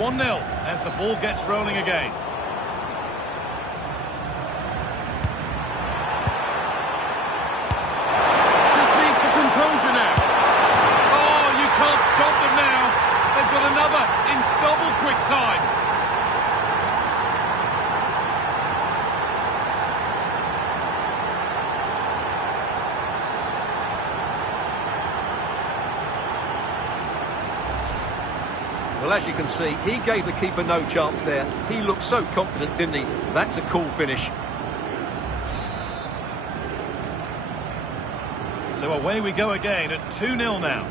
1-0 as the ball gets rolling again. Just needs the composure now. Oh, you can't stop them now. They've got another in double quick time. Well, as you can see, he gave the keeper no chance there. He looked so confident, didn't he? That's a cool finish. So away we go again at 2-0 now.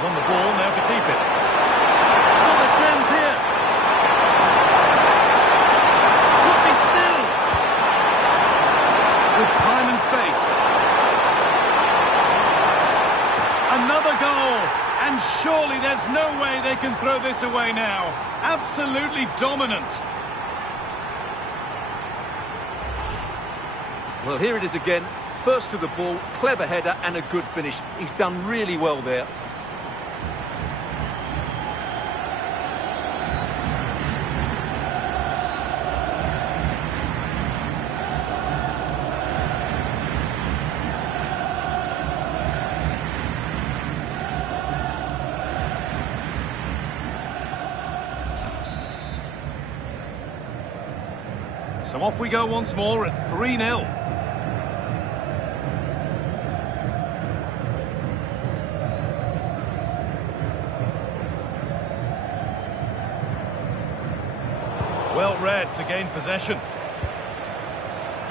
On the ball now to keep it. Oh, a chance here. Could be still. Good time and space. Another goal. And surely there's no way they can throw this away now. Absolutely dominant. Well, here it is again. First to the ball, clever header and a good finish. He's done really well there. So off we go once more at 3-0. Well read to gain possession.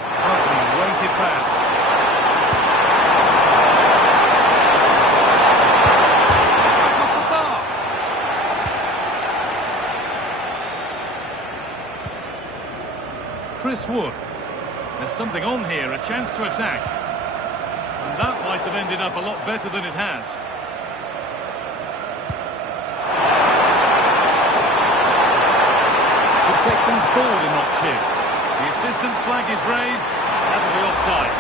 Hardly weighted pass. Chris Wood. There's something on here, a chance to attack. And that might have ended up a lot better than it has. Could take things forward a notch here. The assistant's flag is raised. That'll be offside.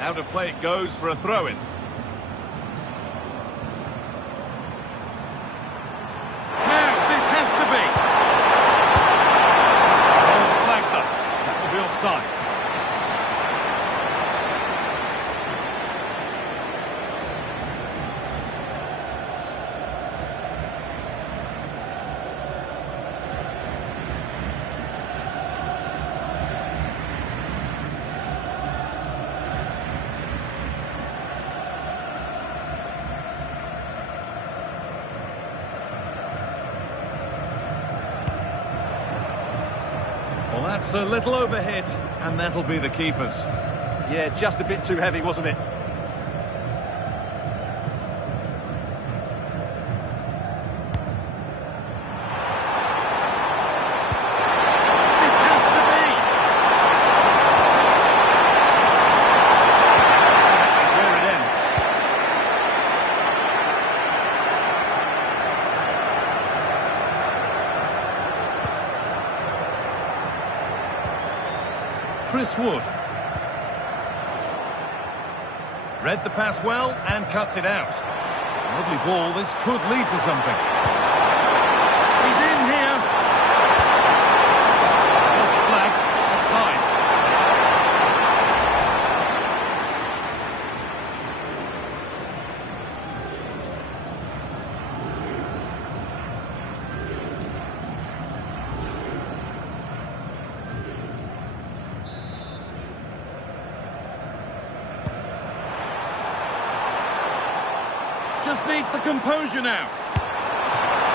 Out of play it goes for a throw-in. Now, this has to be. Oh, the flag's up. That will be offside. Well, that's a little overhit, and that'll be the keeper's. Yeah, just a bit too heavy, wasn't it? This has to be. That's where it ends. Chris Wood. Read the pass well and cuts it out. Lovely ball, this could lead to something. He's in here. Off the flag, offside. Just needs the composure now.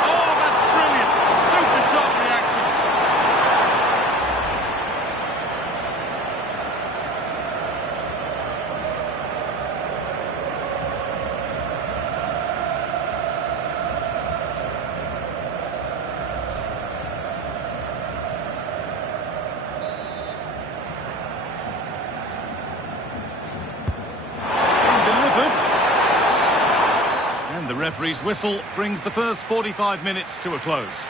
Oh, that's brilliant. Super sharp reactions. The referee's whistle brings the first 45 minutes to a close.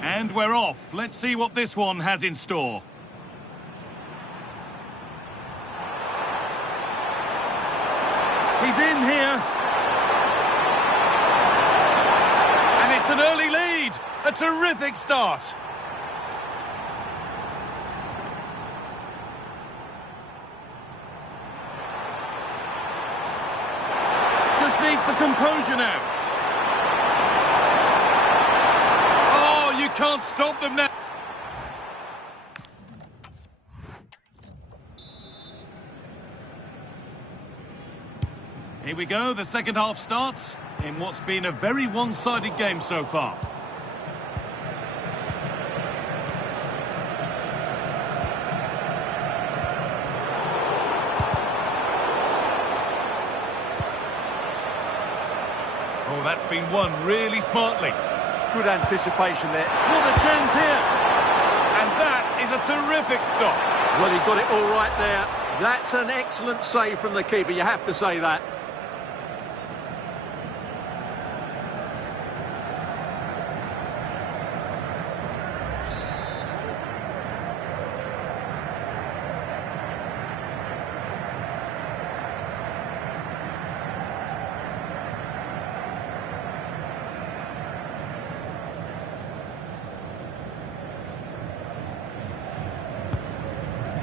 And we're off. Let's see what this one has in store. He's in here. And it's an early lead. A terrific start. Needs the composure now. Oh, you can't stop them now. Here we go, the second half starts in what's been a very one-sided game so far. Oh, that's been won really smartly. Good anticipation there. What a chance here. And that is a terrific stop. Well, he got it all right there. That's an excellent save from the keeper, you have to say that.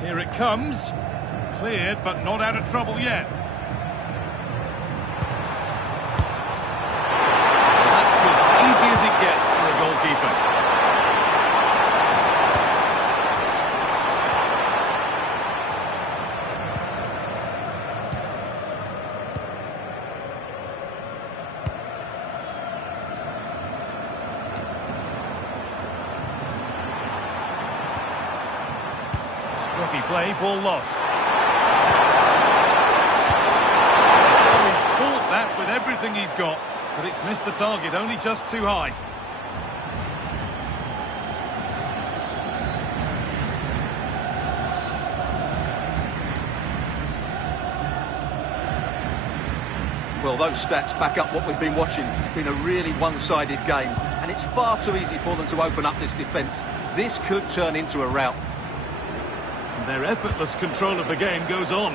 Here it comes. Cleared, but not out of trouble yet. That's as easy as it gets for a goalkeeper. Scruffy play, ball lost. He caught that with everything he's got, but it's missed the target, only just too high. Well, those stats back up what we've been watching. It's been a really one-sided game, and it's far too easy for them to open up this defence. This could turn into a rout. Their effortless control of the game goes on.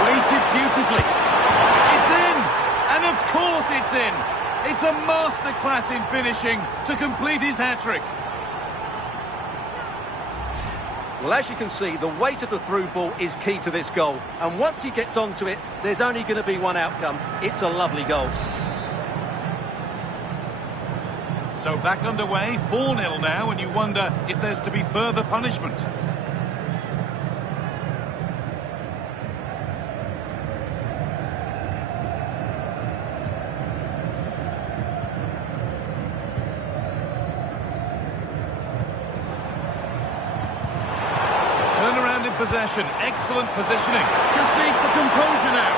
Weighted beautifully. It's in! And of course it's in! It's a masterclass in finishing to complete his hat-trick. Well, as you can see, the weight of the through ball is key to this goal. And once he gets onto it, there's only going to be one outcome. It's a lovely goal. So back underway, 4-0 now, and you wonder if there's to be further punishment. Turnaround in possession, excellent positioning. Just needs the composure now.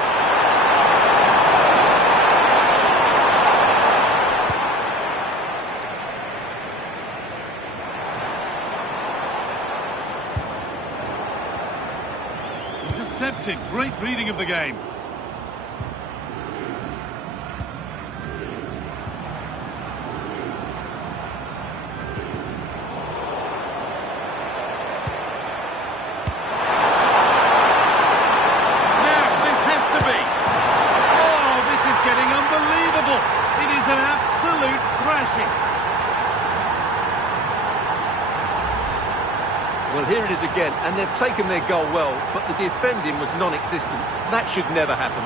Intercepted, great reading of the game. Now, this has to be. Oh, this is getting unbelievable. It is an absolute thrashing. Well, here it is again, and they've taken their goal well, but the defending was non-existent. That should never happen.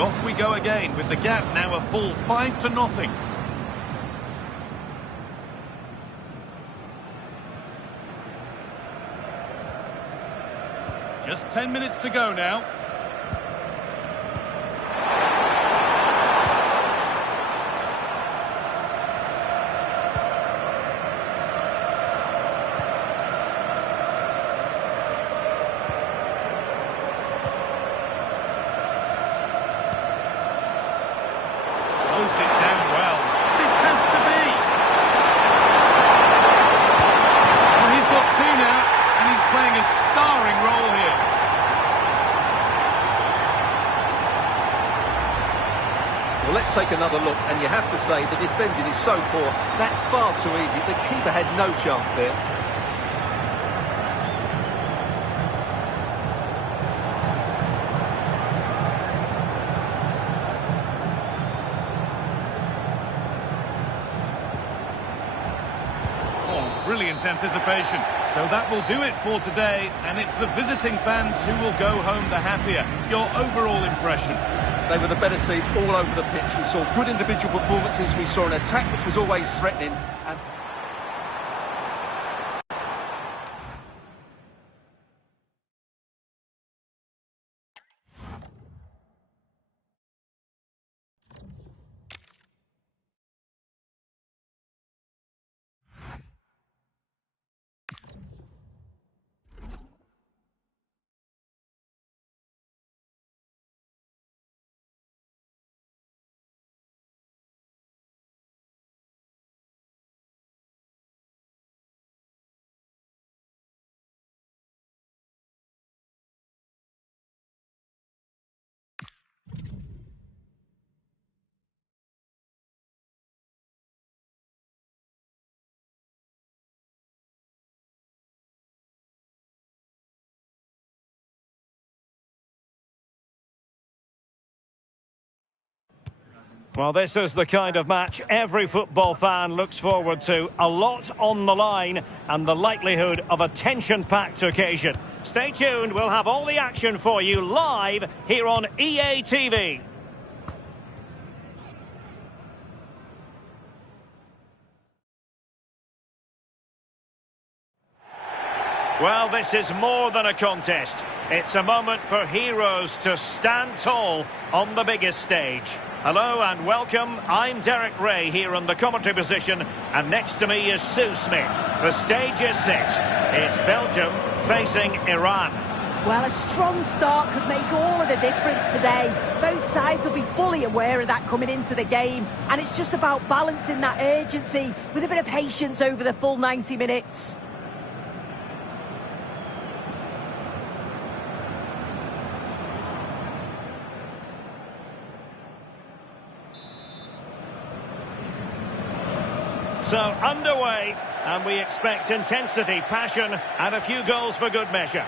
And off we go again, with the gap now a full 5-0. Just 10 minutes to go now. Closed it down well. This has to be. Well, he's got two now, and he's playing a starring role here. Well, let's take another look, and you have to say the defending is so poor. That's far too easy. The keeper had no chance there. Oh, brilliant anticipation. So that will do it for today, and it's the visiting fans who will go home the happier. Your overall impression? They were the better team all over the pitch. We saw good individual performances. We saw an attack which was always threatening. And Well, this is the kind of match every football fan looks forward to. A lot on the line and the likelihood of a tension-packed occasion. Stay tuned, we'll have all the action for you live here on EA TV. Well, this is more than a contest. It's a moment for heroes to stand tall on the biggest stage. Hello and welcome. I'm Derek Ray here on the commentary position, and next to me is Sue Smith. The stage is set. It's Belgium facing Iran. Well, a strong start could make all of the difference today. Both sides will be fully aware of that coming into the game, and it's just about balancing that urgency with a bit of patience over the full 90 minutes. So, underway, and we expect intensity, passion, and a few goals for good measure.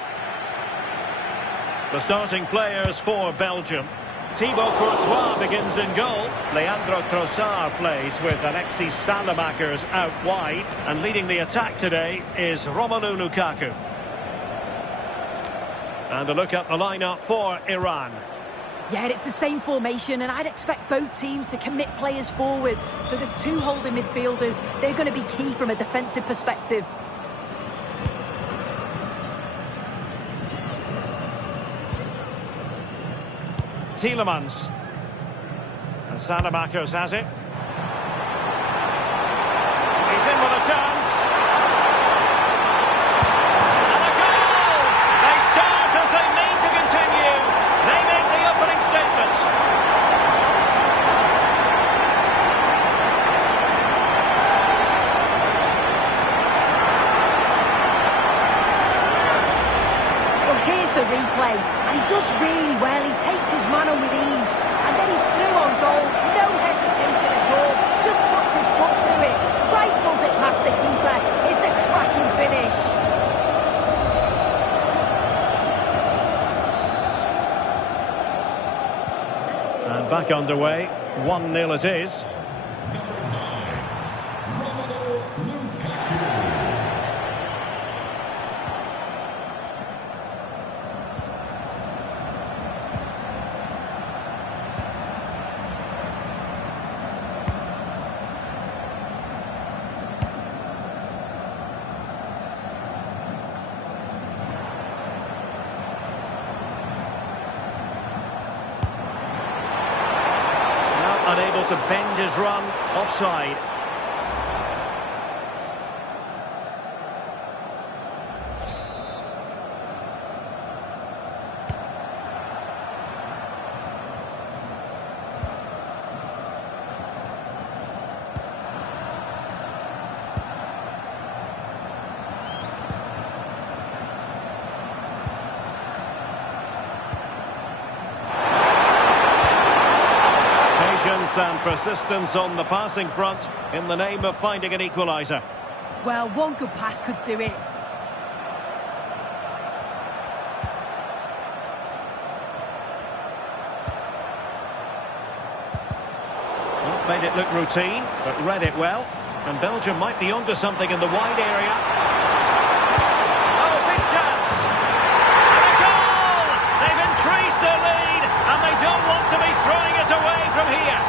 The starting players for Belgium. Thibaut Courtois begins in goal. Leandro Trossard plays with Alexis Salamakers out wide. And leading the attack today is Romelu Lukaku. And a look at the lineup for Iran. Yeah, it's the same formation, and I'd expect both teams to commit players forward. So the two holding midfielders, they're going to be key from a defensive perspective. Tielemans. And Salamakers has it. He's in with a chance. And a goal! They start as they mean to continue. They make the opening statement. Well, here's the replay, and he does really well. He takes his man on with ease, and then he's through on goal. No hesitation at all. Just puts his foot through it, rifles it past the keeper. It's a cracking finish. And back underway. 1-0 it is. able to bend his run offside. And persistence on the passing front in the name of finding an equaliser. Well, one good pass could do it. Well, made it look routine, but read it well. And Belgium might be onto something in the wide area. Oh, big chance! And a goal! They've increased their lead, and they don't want to be throwing it away from here.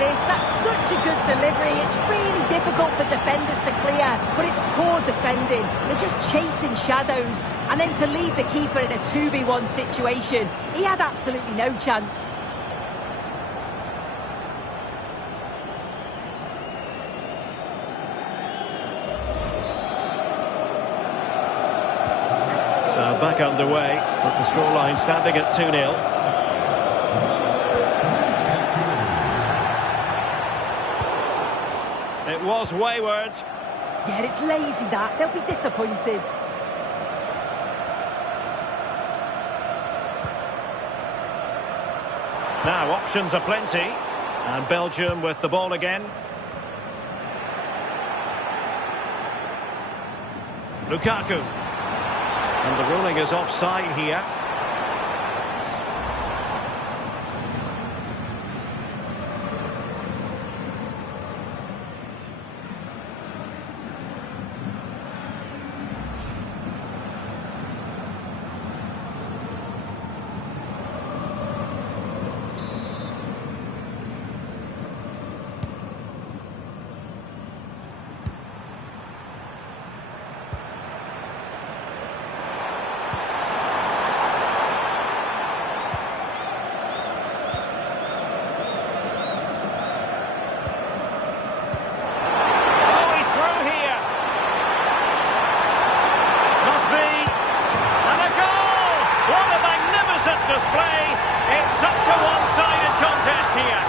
That's such a good delivery. It's really difficult for defenders to clear, but it's poor defending. They're just chasing shadows. And then to leave the keeper in a 2v1 situation, he had absolutely no chance. So back underway, with the scoreline standing at 2-0. It was wayward. Yeah, it's lazy that. They'll be disappointed. Now, options are plenty. And Belgium with the ball again. Lukaku. And the ruling is offside here. Display. It's such a one-sided contest here.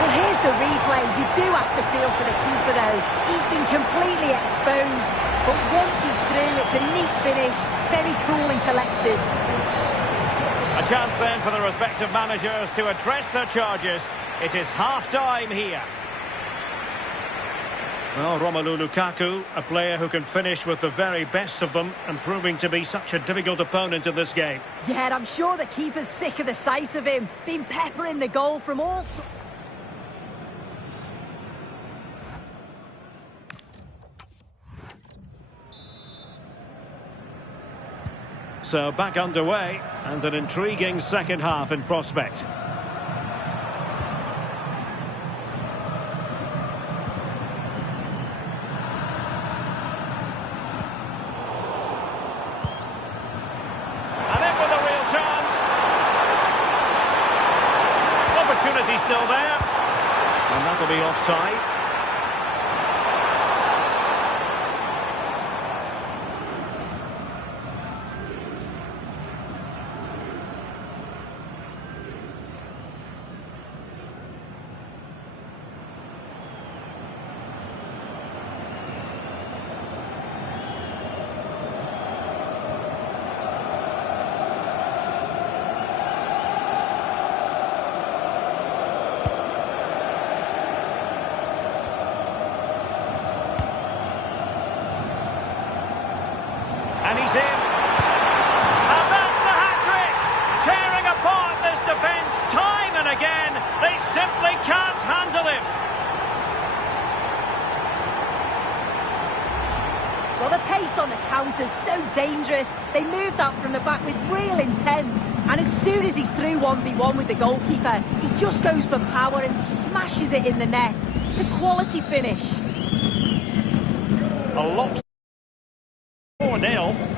Well, here's the replay. You do have to feel for the keeper, though. He's been completely exposed. But once he's through, it's a neat finish. Very cool and collected. A chance then for the respective managers to address their charges. It is half-time here. Well, Romelu Lukaku, a player who can finish with the very best of them and proving to be such a difficult opponent in this game. Yeah, I'm sure the keeper's sick of the sight of him. Been peppering the goal from all sides. So back underway and an intriguing second half in prospect. Opportunity still there. And that'll be offside. And he's in. And that's the hat-trick! Tearing apart this defence time and again. They simply can't handle him. Well, the pace on the counter's so dangerous. They move that from the back with real intent. And as soon as he's through 1v1 with the goalkeeper, he just goes for power and smashes it in the net. It's a quality finish. A lot. 4-0.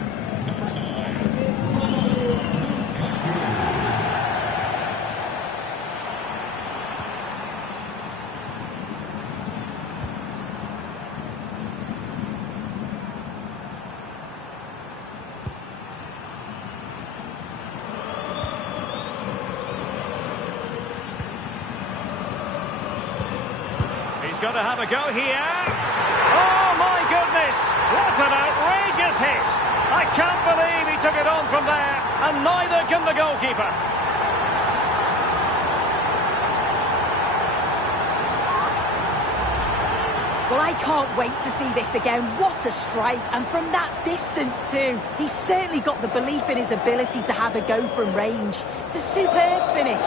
Got to have a go here. Oh, my goodness. What an outrageous hit. I can't believe he took it on from there, and neither can the goalkeeper. Well, I can't wait to see this again. What a strike, and from that distance too. He's certainly got the belief in his ability to have a go from range. It's a superb finish.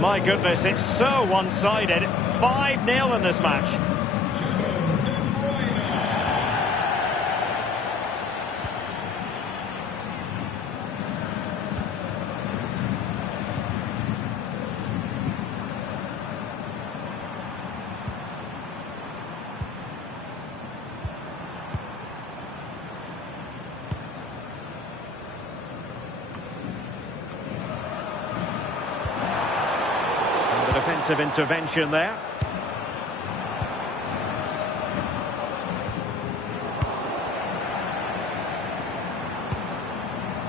My goodness, it's so one-sided. 5-0 in this match. Defensive intervention there.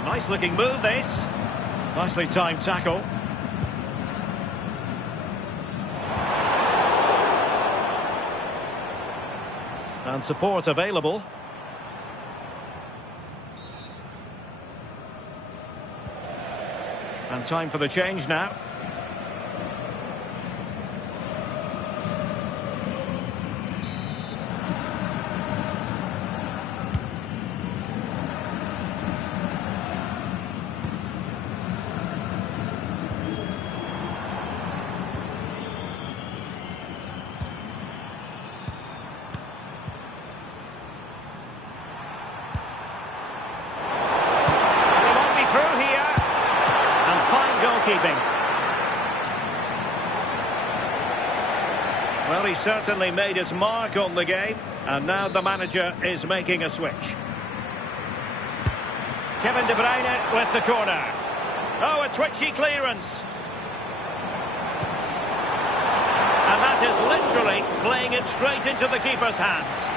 Nice looking move this. Nicely timed tackle. And support available. And time for the change now. Keeping. Well, he certainly made his mark on the game, and now the manager is making a switch. Kevin De Bruyne with the corner. Oh, a twitchy clearance. And that is literally playing it straight into the keeper's hands.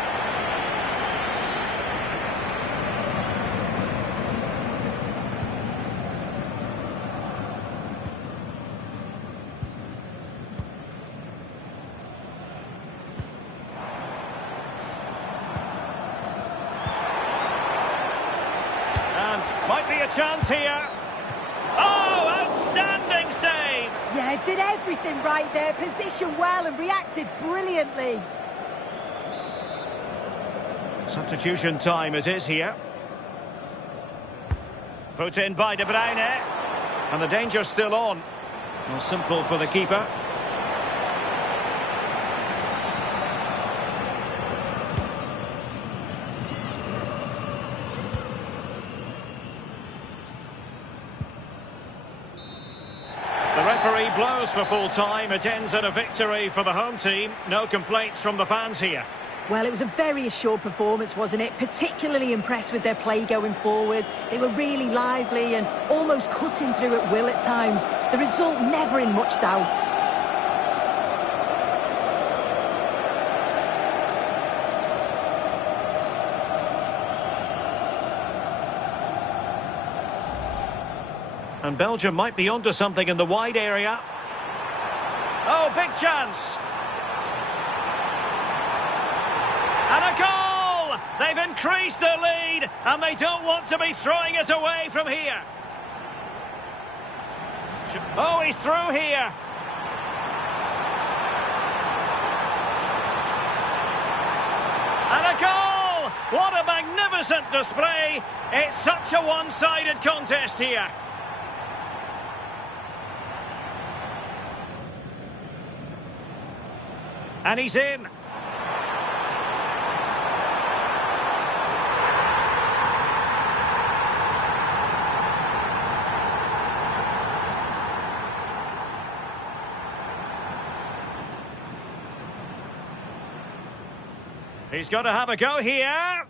Might be a chance here. Oh, outstanding save! Yeah, did everything right there. Positioned well and reacted brilliantly. Substitution time it is here. Put in by De Bruyne. And the danger's still on. Well, simple for the keeper. The referee blows for full time. It ends in a victory for the home team. No complaints from the fans here. Well, it was a very assured performance, wasn't it? Particularly impressed with their play going forward. They were really lively and almost cutting through at will at times. The result never in much doubt. And Belgium might be onto something in the wide area. Oh, big chance! And a goal! They've increased their lead, and they don't want to be throwing it away from here. Oh, he's through here. And a goal! What a magnificent display. It's such a one-sided contest here. And he's in. He's got to have a go here.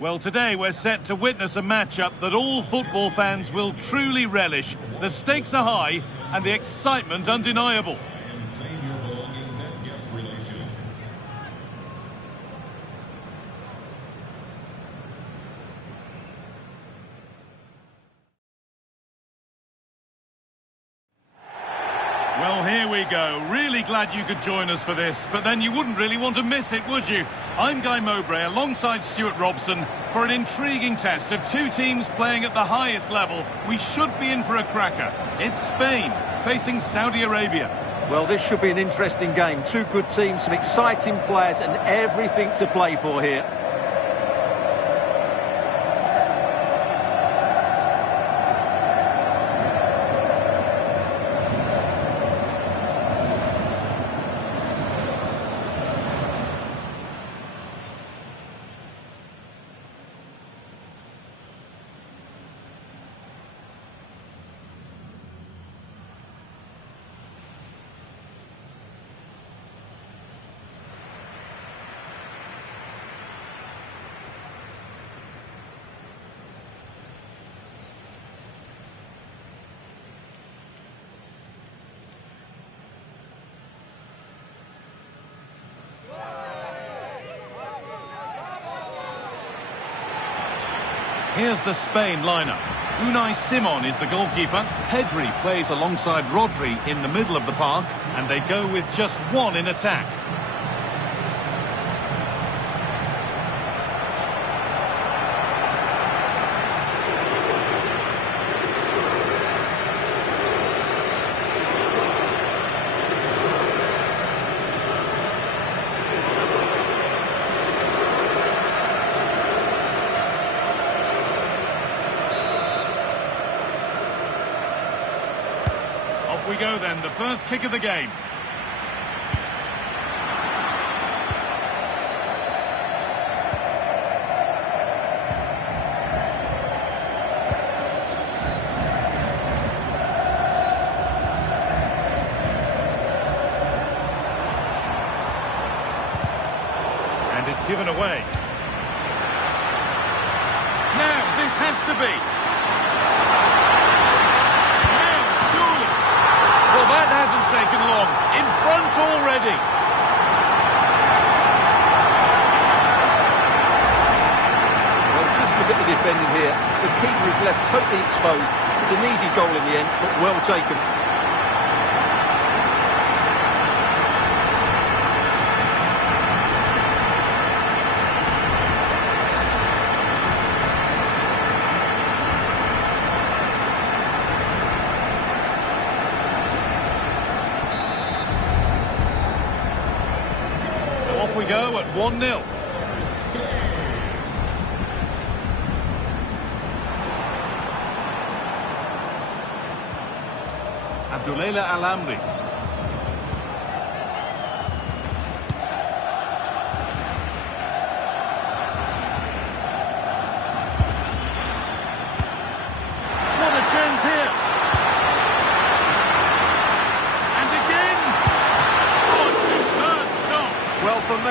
Well, today we're set to witness a matchup that all football fans will truly relish. The stakes are high and the excitement undeniable. Claim your belongings at guest relations. Well, here we go. Really glad you could join us for this, but then you wouldn't really want to miss it, would you? I'm Guy Mowbray alongside Stuart Robson for an intriguing test of two teams playing at the highest level. We should be in for a cracker. It's Spain facing Saudi Arabia. Well, this should be an interesting game. Two good teams, some exciting players and everything to play for here. Here's the Spain lineup. Unai Simon is the goalkeeper. Pedri plays alongside Rodri in the middle of the park, and they go with just one in attack. Off we go then, the first kick of the game. And it's given away. Now, this has to be. Well, that hasn't taken long. In front already. Well, just look at the defending here. The keeper is left totally exposed. It's an easy goal in the end, but well taken. Off we go at 1-0. Abdoulaye Alamri.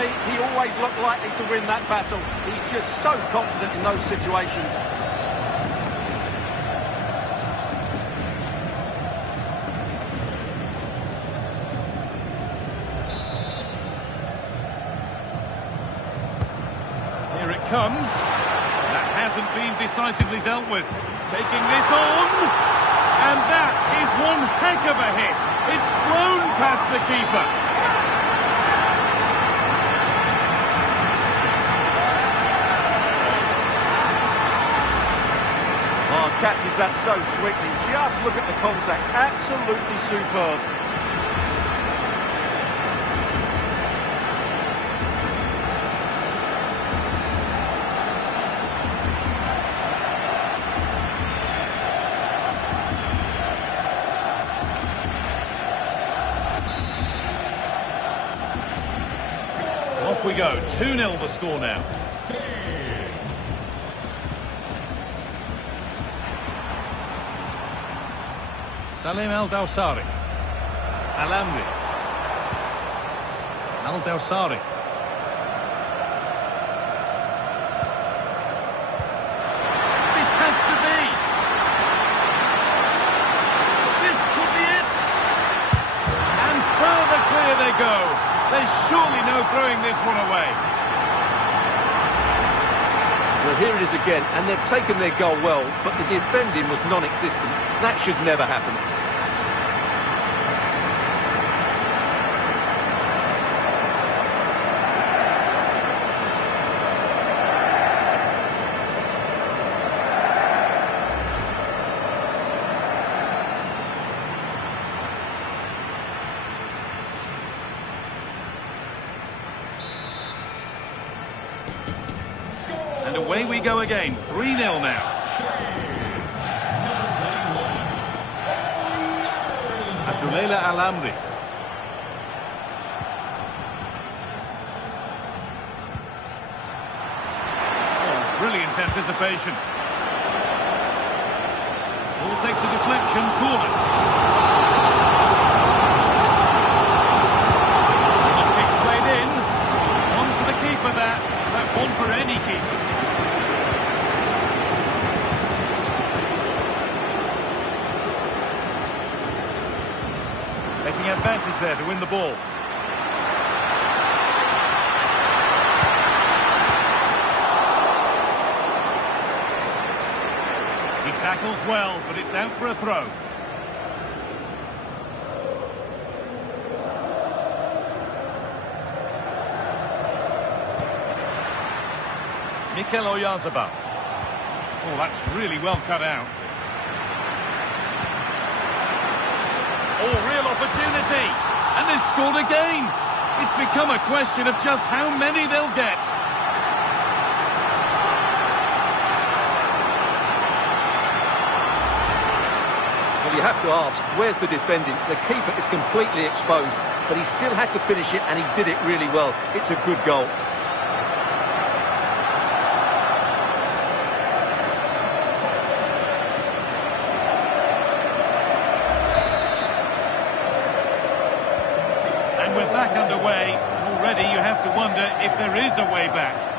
me, he always looked likely to win that battle. He's just so confident in those situations. Here it comes. That hasn't been decisively dealt with. Taking this on. And that is one heck of a hit. It's flown past the keeper. Oh, catches that so sweetly. Just look at the contact. Absolutely superb. Off we go. 2-0 the score now. Salim Al-Dawsari. Alamri. Al-Dawsari. This has to be. This could be it. And further clear they go. There's surely no throwing this one away. Well, here it is again, and they've taken their goal well, but the defending was non-existent. That should never happen. And away we go again. 3-0 now. Abdulela Alamri. Oh, brilliant anticipation. Ball takes a deflection, corner. The kick played in. One for the keeper there, but one for any keeper. Taking advantage there to win the ball. He tackles well, but it's out for a throw. Mikel Oyarzabal. Oh, that's really well cut out. Oh, real opportunity. And they've scored again. It's become a question of just how many they'll get. Well, you have to ask, where's the defending? The keeper is completely exposed, but he still had to finish it, and he did it really well. It's a good goal. And we're back underway. Already you have to wonder if there is a way back.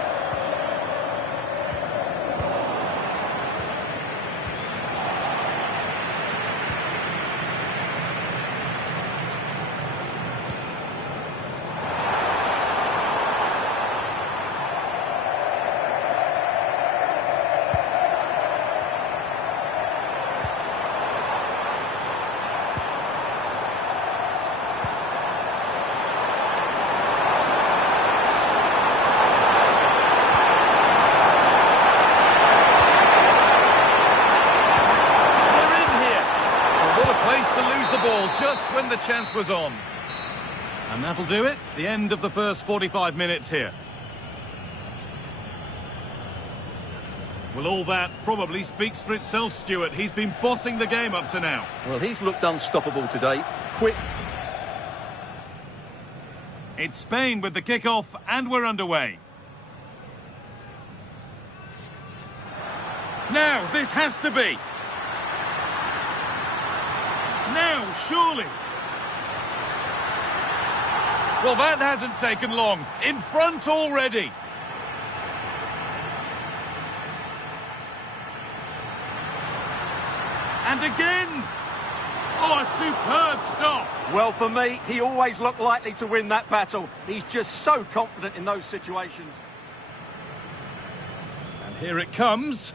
Just when the chance was on. And that'll do it. The end of the first 45 minutes here. Well, all that probably speaks for itself, Stuart. He's been bossing the game up to now. Well, he's looked unstoppable today. Quick. It's Spain with the kickoff, and we're underway. Now, this has to be. Now, surely. Well, that hasn't taken long. In front already. And again. Oh, a superb stop. Well, for me, he always looked likely to win that battle. He's just so confident in those situations. And here it comes.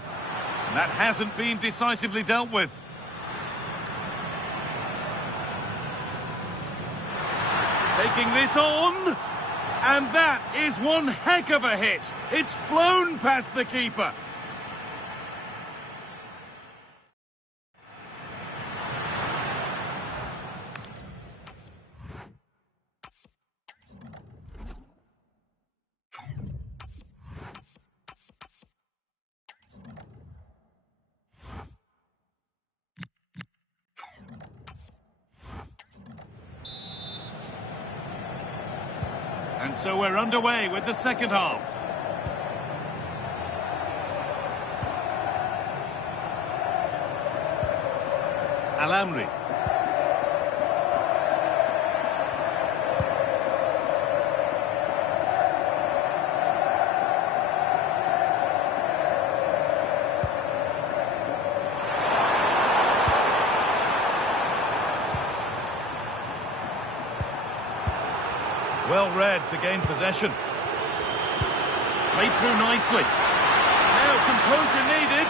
And that hasn't been decisively dealt with. Taking this on. And that is one heck of a hit. It's flown past the keeper. And so we're underway with the second half. Alamri. Well read to gain possession. Played through nicely. Now composure needed.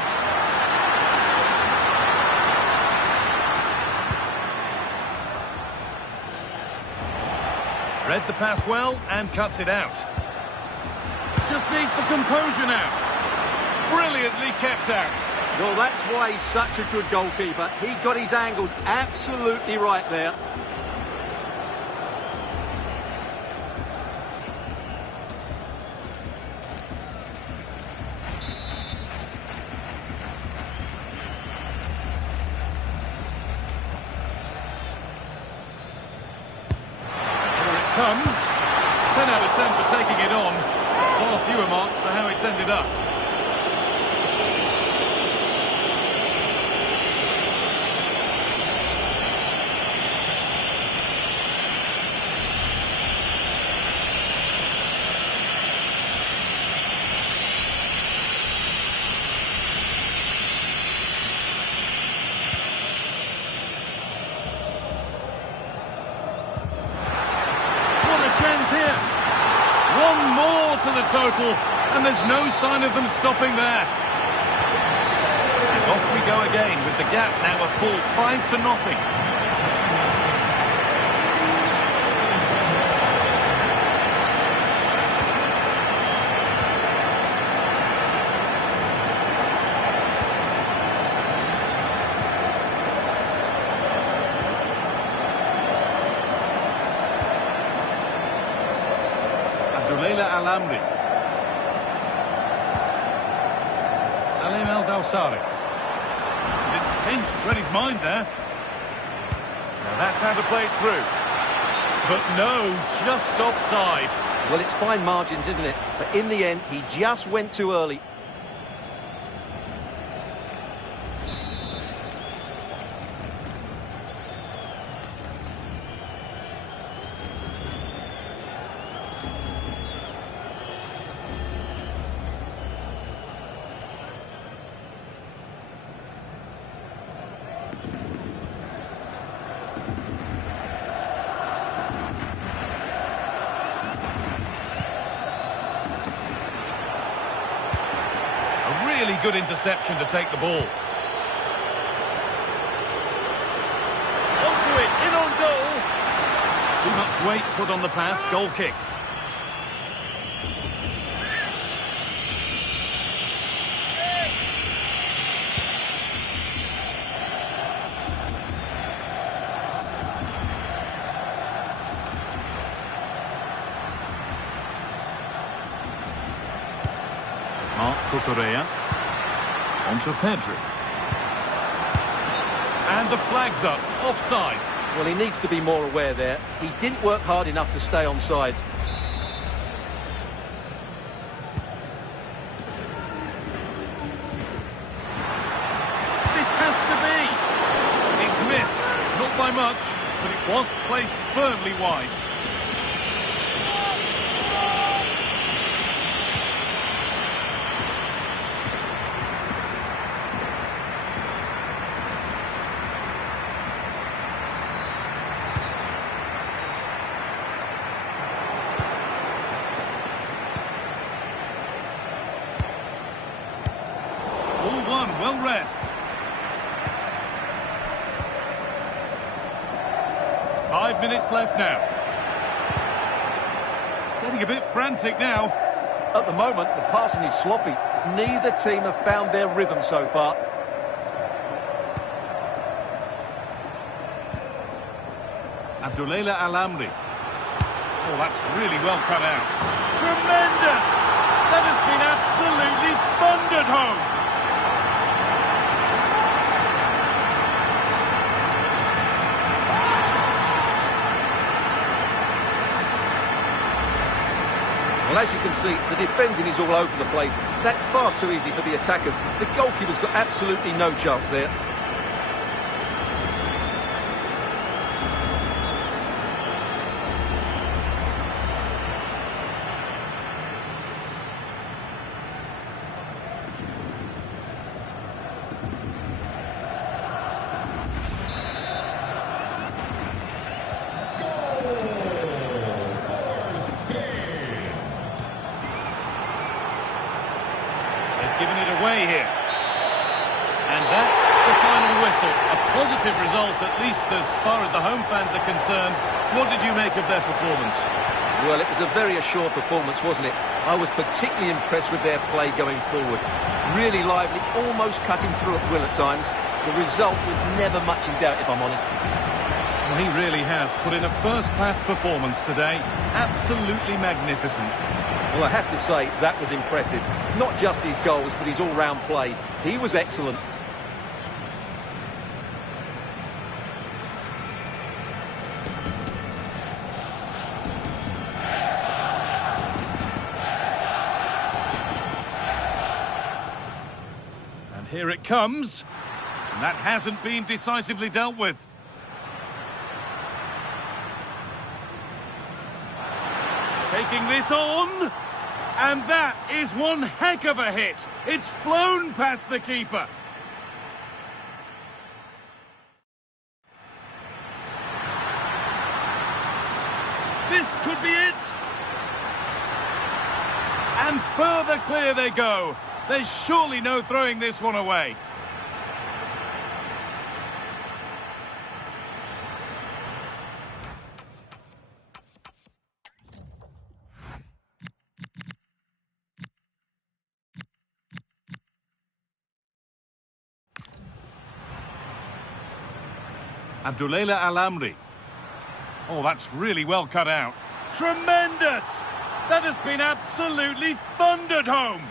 Read the pass well and cuts it out. Just needs the composure now. Brilliantly kept out. Well, that's why he's such a good goalkeeper. He got his angles absolutely right there. Comes. 10 out of 10 for taking it on. Far fewer marks for how it's ended up. Here. One more to the total, and there's no sign of them stopping there. And off we go again with the gap now a full 5-0. Alamri. Salim El Dawsari. It's pinched, read his mind there. Now that's how to play it through. But no, just offside. Well, it's fine margins, isn't it? But in the end, he just went too early. Really good interception to take the ball. Onto it, in on goal. Too much weight put on the pass, goal kick. Marc Cucurella. Onto Pedri. And the flag's up, offside. Well, he needs to be more aware there. He didn't work hard enough to stay onside. This has to be. It's missed, not by much, but it was placed firmly wide. one, well read. Five minutes left now. Getting a bit frantic now. At the moment, the passing is sloppy. Neither team have found their rhythm so far. Abdullah Al-Amri. Oh, that's really well cut out. Tremendous! That has been absolutely thundered home. Well, as you can see, the defending is all over the place. That's far too easy for the attackers. The goalkeeper's got absolutely no chance there. Giving it away here. And that's the final whistle. A positive result, at least as far as the home fans are concerned. What did you make of their performance? Well, it was a very assured performance, wasn't it? I was particularly impressed with their play going forward. Really lively, almost cutting through at will at times. The result was never much in doubt, if I'm honest. Well, he really has put in a first-class performance today. Absolutely magnificent. Well, I have to say, that was impressive. Not just his goals, but his all-round play. He was excellent. And here it comes. And that hasn't been decisively dealt with. Taking this on. And that is one heck of a hit. It's flown past the keeper. This could be it. And further clear they go. There's surely no throwing this one away. Abdullah Al-Amri. Oh, that's really well cut out. Tremendous! That has been absolutely thundered home.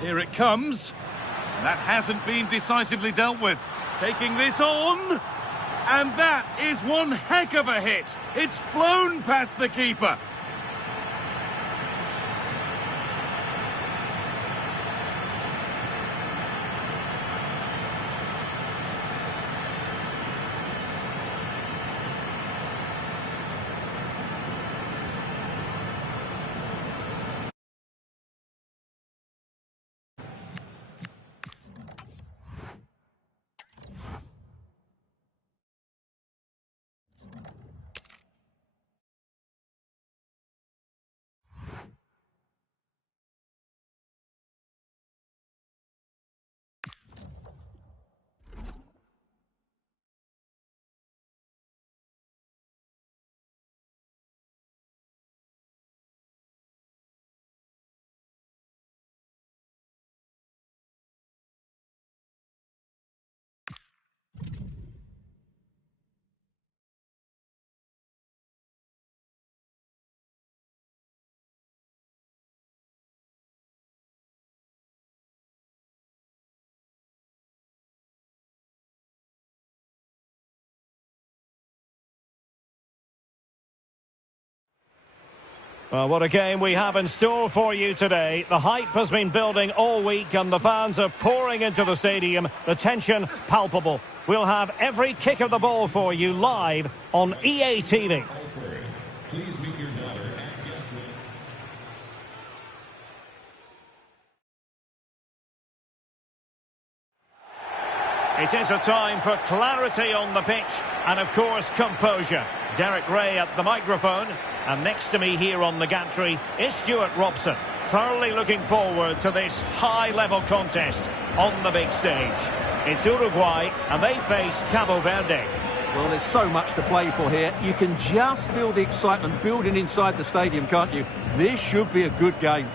Here it comes. And that hasn't been decisively dealt with. Taking this on. And that is one heck of a hit. It's flown past the keeper. Well, what a game we have in store for you today. The hype has been building all week and the fans are pouring into the stadium. The tension palpable. We'll have every kick of the ball for you live on EA TV. Please meet your daughter at guest room. It is a time for clarity on the pitch and, of course, composure. Derek Ray at the microphone, and next to me here on the gantry is Stuart Robson. Thoroughly looking forward to this high-level contest on the big stage. It's Uruguay, and they face Cabo Verde. Well, there's so much to play for here. You can just feel the excitement building inside the stadium, can't you? This should be a good game.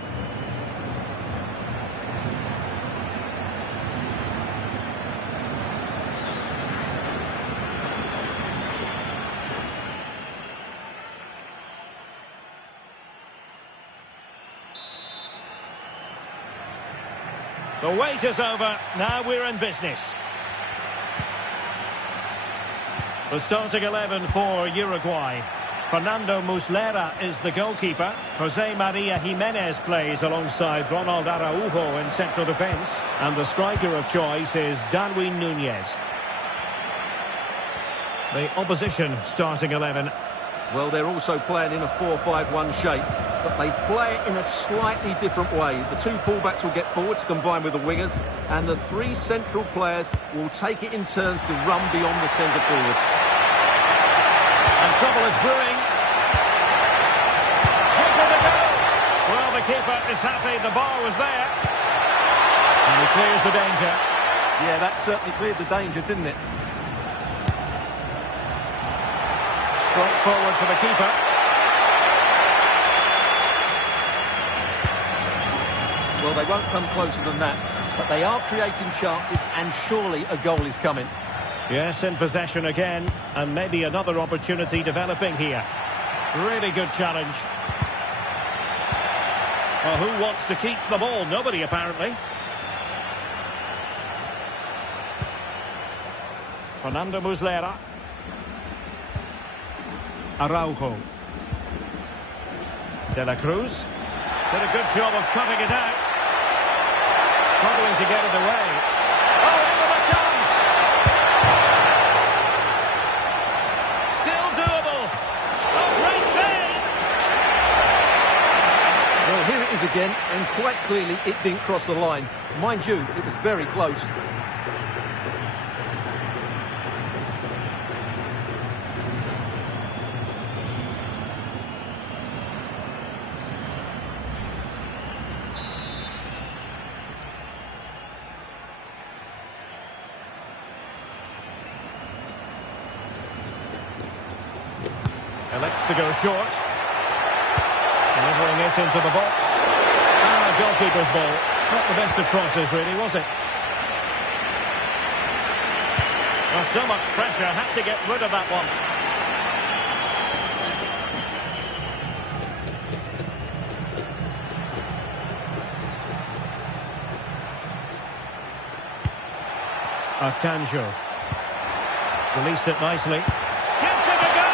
The wait is over. Now we're in business. The starting 11 for Uruguay. Fernando Muslera is the goalkeeper. Jose Maria Jimenez plays alongside Ronald Araujo in central defence. And the striker of choice is Darwin Núñez. The opposition starting 11. Well, they're also playing in a 4-5-1 shape, but they play it in a slightly different way. The two fullbacks will get forward to combine with the wingers, and the three central players will take it in turns to run beyond the centre forward. And trouble is brewing. Here's where they go. Well, the keeper is happy the bar was there. And he clears the danger. Yeah, that certainly cleared the danger, didn't it? Straight forward for the keeper. Well, they won't come closer than that, but they are creating chances, and surely a goal is coming. Yes, in possession again, and maybe another opportunity developing here. Really good challenge. Well, who wants to keep the ball? Nobody, apparently. Fernando Muslera. Araujo. De la Cruz. Did a good job of cutting it out. Struggling to get it away. Oh, in with a chance! Still doable. A great save! Well, here it is again, and quite clearly it didn't cross the line. Mind you, it was very close. Elects to go short. Delivering this into the box. And a goalkeeper's ball. Not the best of crosses, really, was it? Well, so much pressure. Had to get rid of that one. Akanjo. Released it nicely. Gives it a go!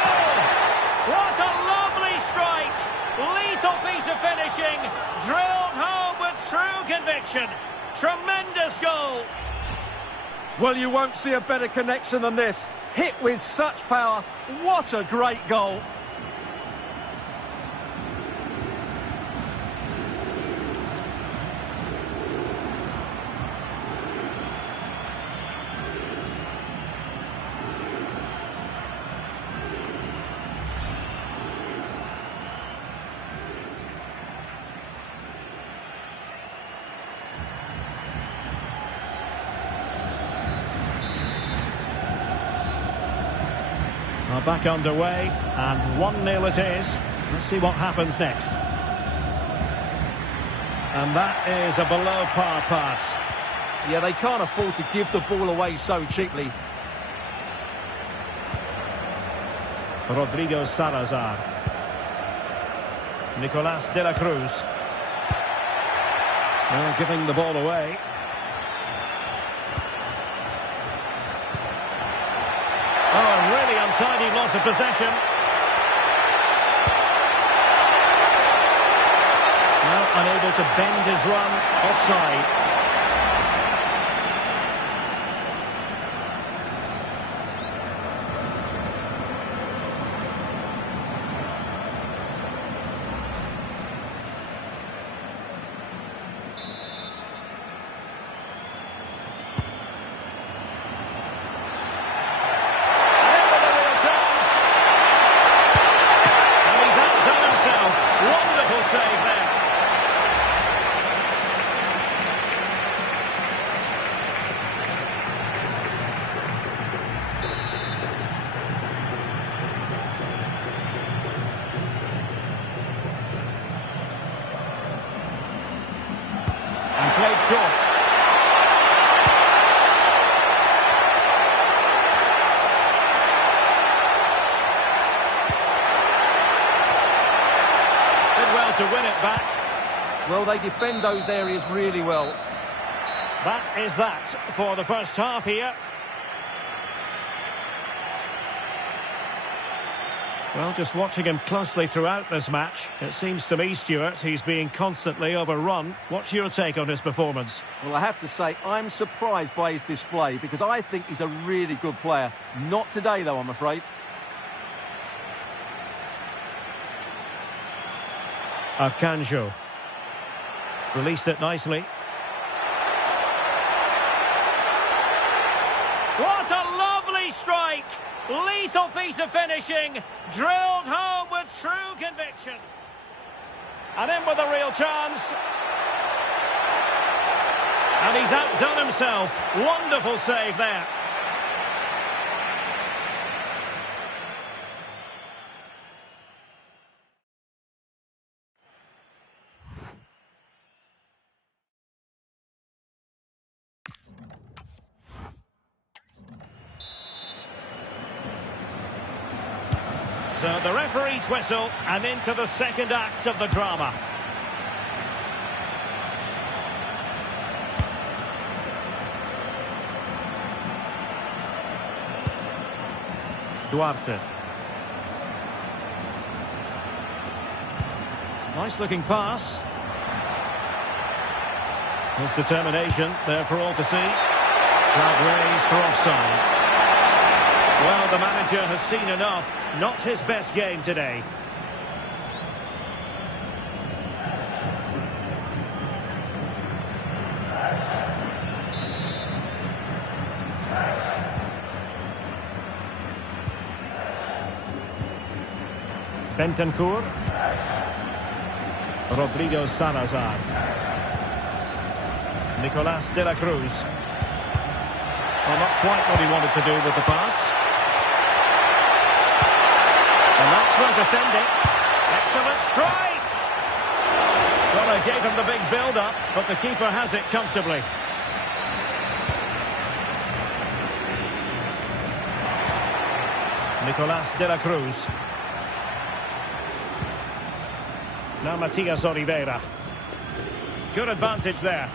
What a lovely strike! Lethal piece of finishing. Drilled home with true conviction. Tremendous goal. Well, you won't see a better connection than this. Hit with such power. What a great goal. Back underway, and 1-0 it is. Let's see what happens next. And that is a below-par pass. Yeah, they can't afford to give the ball away so cheaply. Rodrigo Salazar. Nicolas de la Cruz. Well, giving the ball away. Oh, a really untidy loss of possession. unable to bend his run, offside. Played short. Did well to win it back. Well, they defend those areas really well. That is that for the first half here. Well, just watching him closely throughout this match, it seems to me, Stuart, he's being constantly overrun. What's your take on his performance? Well, I have to say, I'm surprised by his display because I think he's a really good player. Not today, though, I'm afraid. Akanjo. Released it nicely. What a lovely strike! Lethal piece of finishing, drilled home with true conviction. And in with a real chance. And he's outdone himself. Wonderful save there. So the referee's whistle and into the second act of the drama. Duarte. Nice looking pass. His determination there for all to see. Flag raised for offside. Well, the manager has seen enough. Not his best game today. Bentancur. Rodrigo Salazar. Nicolas de la Cruz. Well, not quite what he wanted to do with the pass. And that's where to send it. Excellent strike! Well, they gave him the big build-up, but the keeper has it comfortably. Nicolas de la Cruz. Now Matias Oliveira. Good advantage there.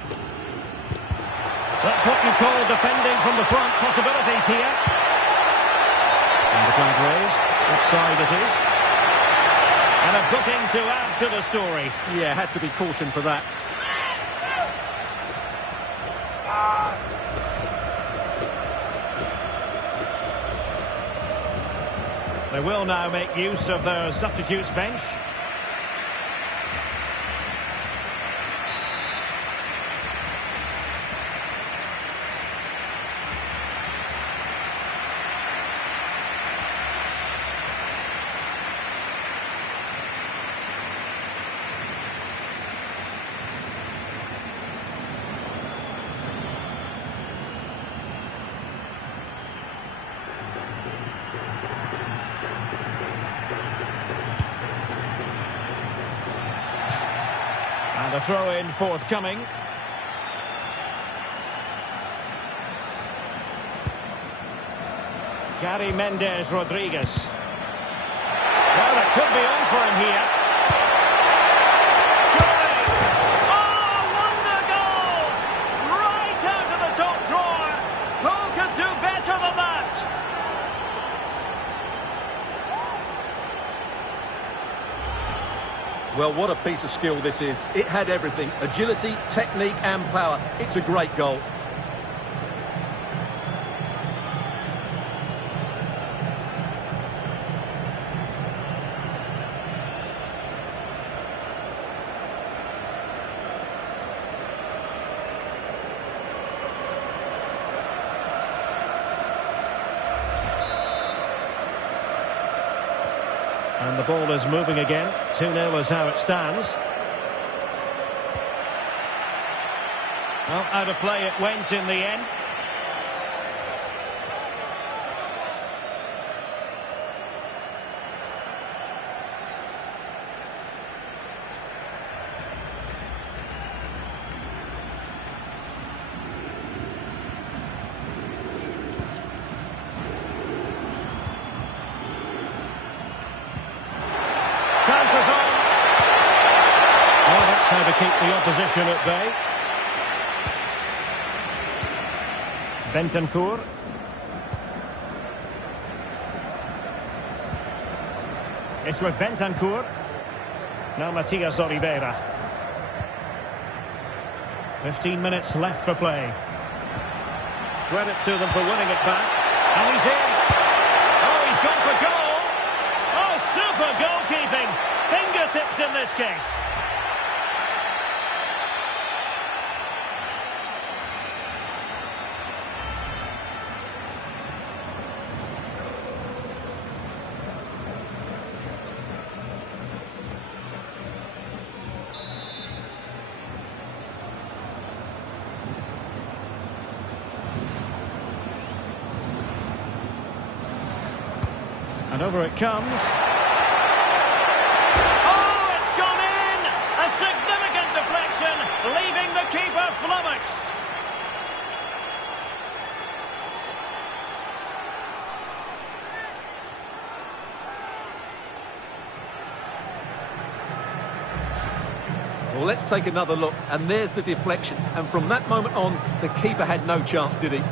That's what you call defending from the front. Possibilities here. And the flag raised. Offside it is. And a booking to add to the story. Yeah, had to be cautioned for that. They will now make use of their substitutes bench. And a throw-in forthcoming. Gary Mendes Rodriguez. Well, it could be on for him here. Surely! Oh, wonder goal! Right out of the top drawer. Who could do better than that? Well, what a piece of skill this is. It had everything: agility, technique and power. It's a great goal. And the ball is moving again. 2-0 is how it stands. Well, out of play it went in the end. Chances on. Oh, that's how to keep the opposition at bay. Bentancur. It's with Bentancur. Now Matias Oliveira. 15 minutes left for play. Credit to them for winning it back. And he's in. Oh, he's gone for goal. Oh, super goalkeeping. Fingertips in this case. And over it comes. Oh, it's gone in! A significant deflection, leaving the keeper flummoxed. Well, let's take another look. And there's the deflection. And from that moment on, the keeper had no chance, did he?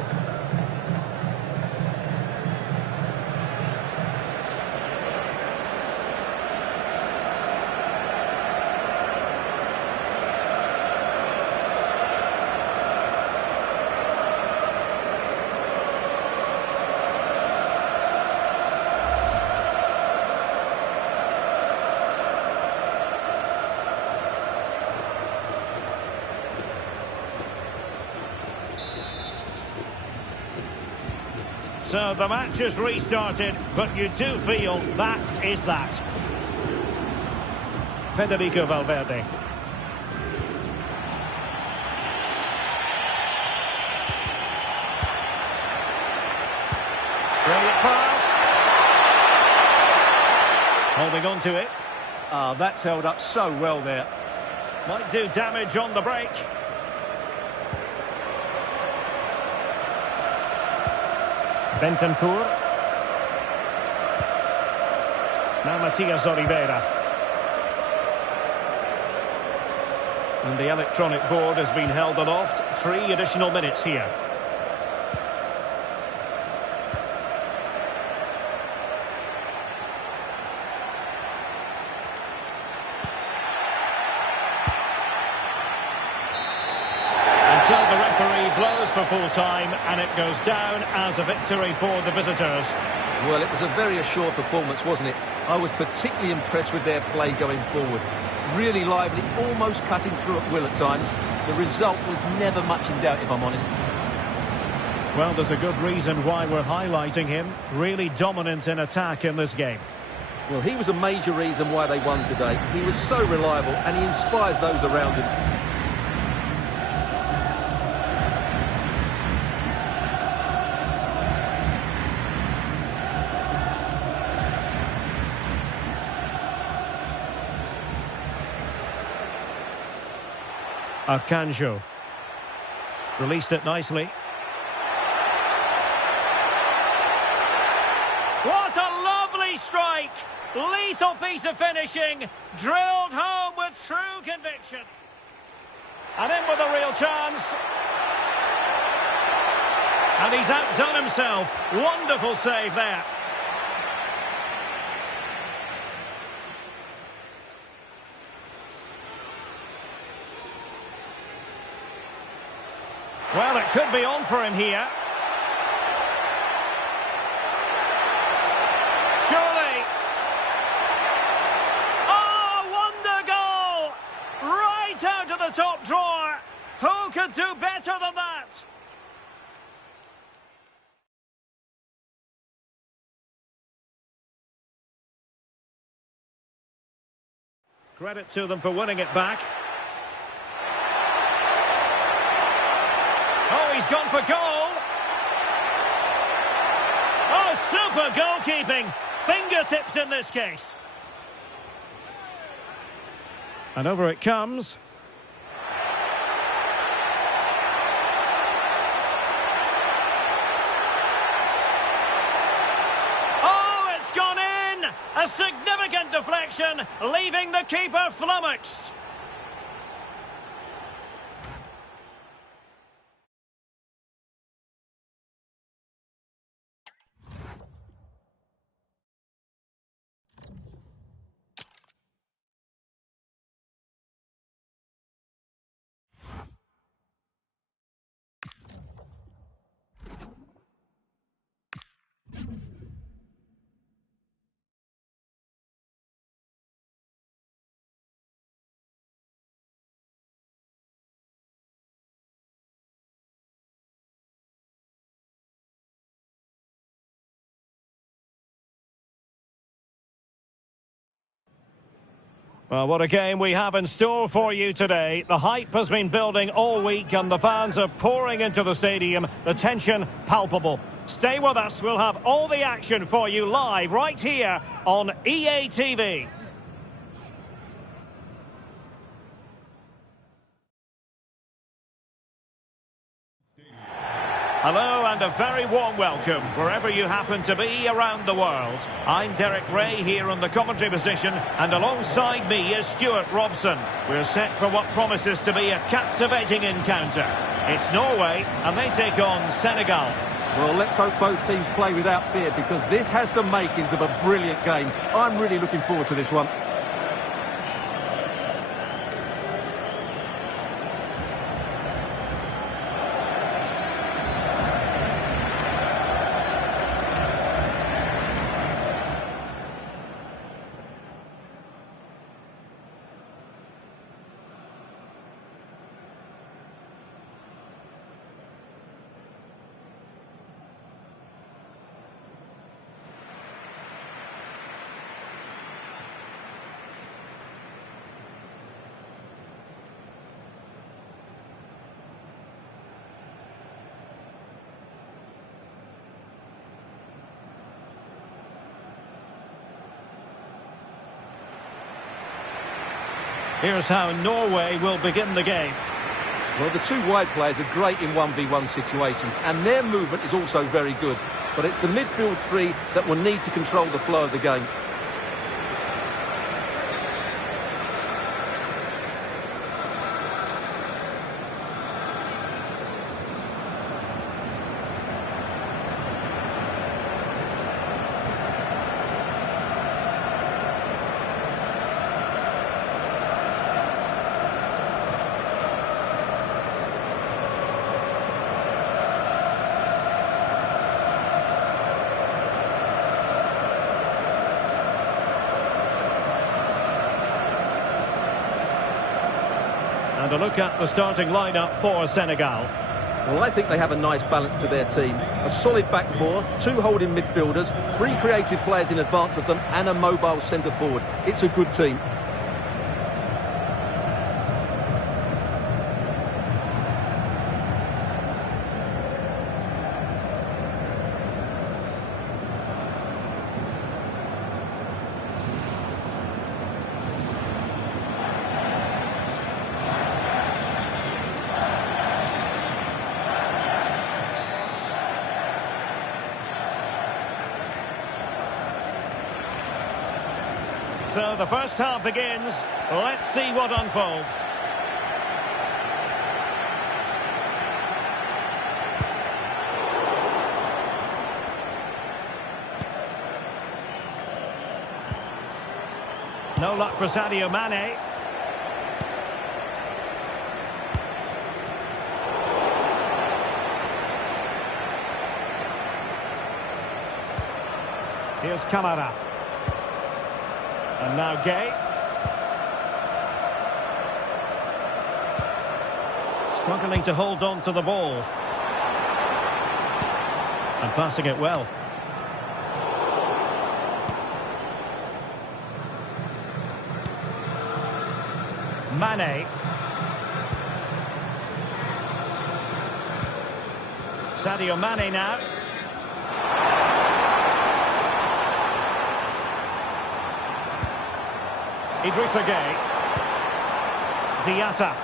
So the match is restarted, but you do feel that is that. Federico Valverde. Brilliant pass. Holding on to it. Ah, that's held up so well there. Might do damage on the break. Bentancur. Now Matias Oliveira. And the electronic board has been held aloft. 3 additional minutes here. So the referee blows for full time, and it goes down as a victory for the visitors. Well, it was a very assured performance, wasn't it? I was particularly impressed with their play going forward. Really lively, almost cutting through at will at times. The result was never much in doubt, if I'm honest. Well, there's a good reason why we're highlighting him. Really dominant in attack in this game. Well, he was a major reason why they won today. He was so reliable, and he inspires those around him. Arcanjo. Released it nicely. What a lovely strike! Lethal piece of finishing. Drilled home with true conviction. And in with a real chance. And he's outdone himself. Wonderful save there. Well, it could be on for him here. Surely. Oh, wonder goal! Right out of the top drawer. Who could do better than that? Credit to them for winning it back. Oh, he's gone for goal. Oh, super goalkeeping. Fingertips in this case. And over it comes. Oh, it's gone in. A significant deflection, leaving the keeper flummoxed. Well, what a game we have in store for you today. The hype has been building all week and the fans are pouring into the stadium. The tension palpable. Stay with us. We'll have all the action for you live right here on EA TV. Hello and a very warm welcome wherever you happen to be around the world. I'm Derek Ray here in the commentary position and alongside me is Stuart Robson. We're set for what promises to be a captivating encounter. It's Norway and they take on Senegal. Well, let's hope both teams play without fear because this has the makings of a brilliant game. I'm really looking forward to this one. Here's how Norway will begin the game. Well, the two wide players are great in 1v1 situations, and their movement is also very good. But it's the midfield three that will need to control the flow of the game. And a look at the starting lineup for Senegal. Well, I think they have a nice balance to their team. A solid back four, two holding midfielders, three creative players in advance of them, and a mobile centre forward. It's a good team. So the first half begins. Let's see what unfolds. No luck for Sadio Mane. Here's Kamara. And now Gay. Struggling to hold on to the ball. And passing it well. Mane. Sadio Mane now. Idrissa Gueye. Diatta.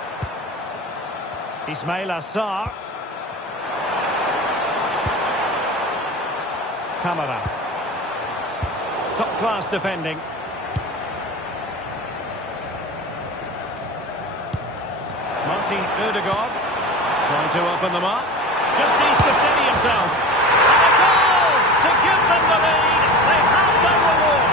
Ismail Assar. Kamara. Top-class defending. Martin Ødegaard. Trying to open them up. Just needs to steady himself. And a goal to give them the lead. They have their reward.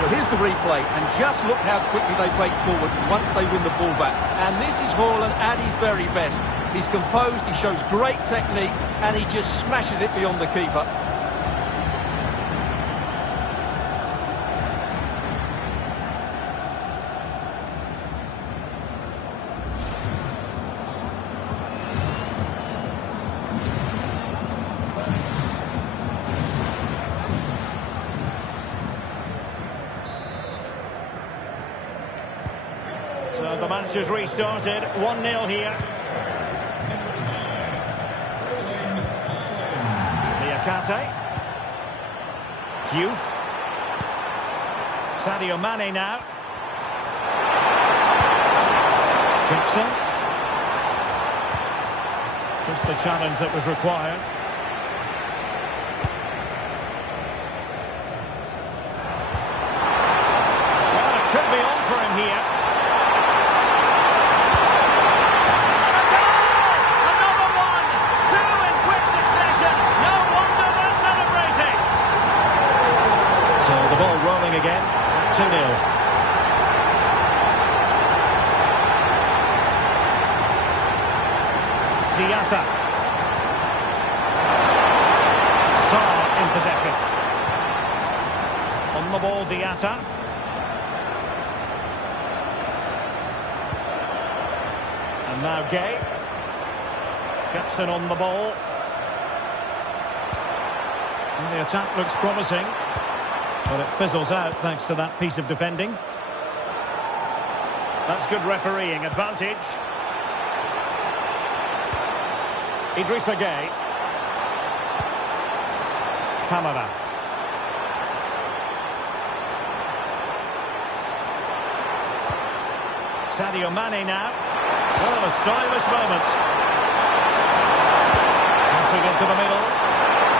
Well, here's the replay, and just look how quickly they break forward once they win the ball back. And this is Haaland at his very best. He's composed, he shows great technique, and he just smashes it beyond the keeper. So the match has restarted. 1-0 here. Liakate. Diouf. Sadio Mane now. Jackson. Just the challenge that was required. Well, it could be on for him here. Rolling again, 2-0. Diatta. Sarr in possession. On the ball, Diatta. And now Gay. Jackson on the ball. And the attack looks promising. But it fizzles out thanks to that piece of defending. That's good refereeing advantage. Idrissa Gueye. Kamara. Sadio Mane now. Oh, a stylish moment. Passing into the middle.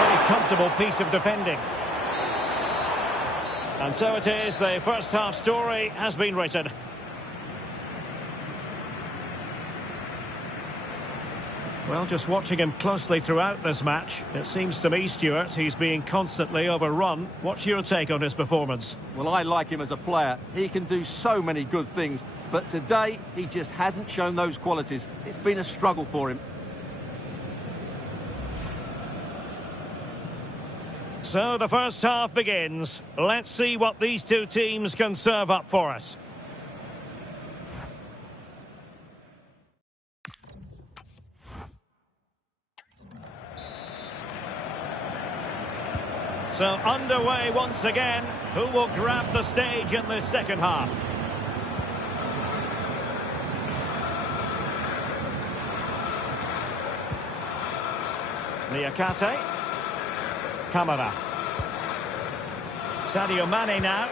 Very comfortable piece of defending. And so it is, the first half story has been written. Well, just watching him closely throughout this match, it seems to me, Stuart, he's being constantly overrun. What's your take on his performance? Well, I like him as a player. He can do so many good things, but today he just hasn't shown those qualities. It's been a struggle for him. So the first half begins. Let's see what these two teams can serve up for us. So underway once again. Who will grab the stage in this second half? Liakate. Kamara. Sadio Mane now.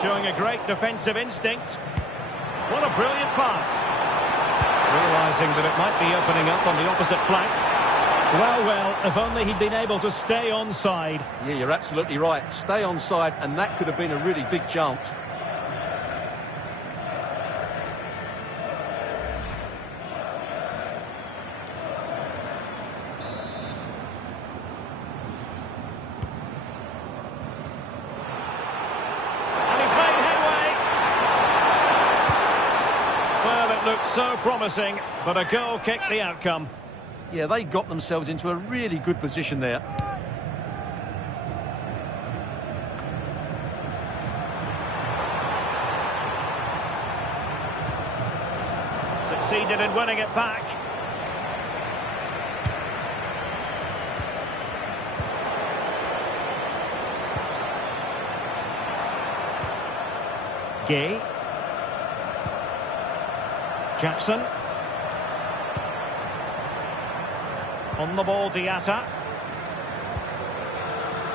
Showing a great defensive instinct. What a brilliant pass. Realising that it might be opening up on the opposite flank. Well, if only he'd been able to stay onside. Yeah, you're absolutely right. Stay onside, and that could have been a really big chance. so promising, but a goal kicked the outcome. Yeah, they got themselves into a really good position there. Succeeded in winning it back. Gay. Jackson. On the ball, Diatta.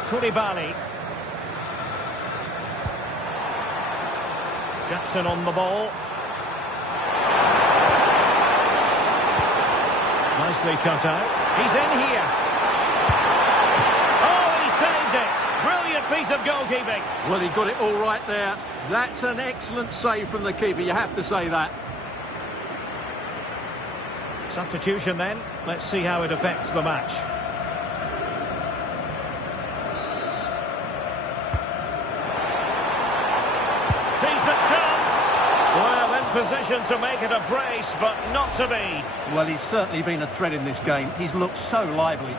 Koulibaly. Jackson on the ball. Nicely cut out. He's in here. Oh, he saved it. Brilliant piece of goalkeeping. Well, he got it all right there. That's an excellent save from the keeper, you have to say that. Substitution then. Let's see how it affects the match. Decent chance. Well, in position to make it a brace, but not to be. Well, he's certainly been a threat in this game. He's looked so lively.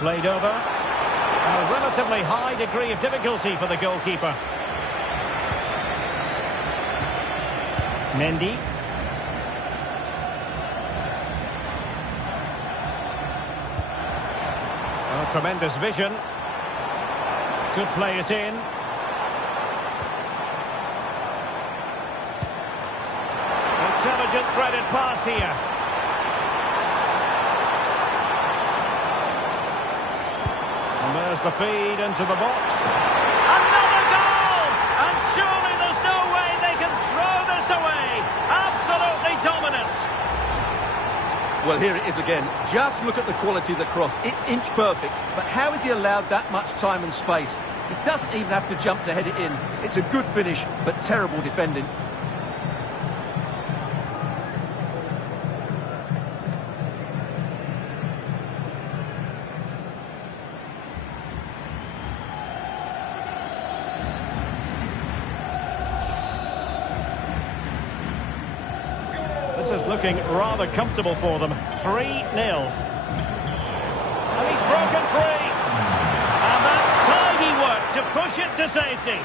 Played over. A relatively high degree of difficulty for the goalkeeper. Mendy. Oh, tremendous vision. Could play it in. Intelligent threaded pass here. And there's the feed into the box. Another goal! And surely there's no way they can throw this away. Absolutely dominant. Well, here it is again. Just look at the quality of the cross. It's inch perfect. But how has he allowed that much time and space? He doesn't even have to jump to head it in. It's a good finish, but terrible defending. This is looking rather comfortable for them. 3-0. And he's broken free. And that's tidy work to push it to safety.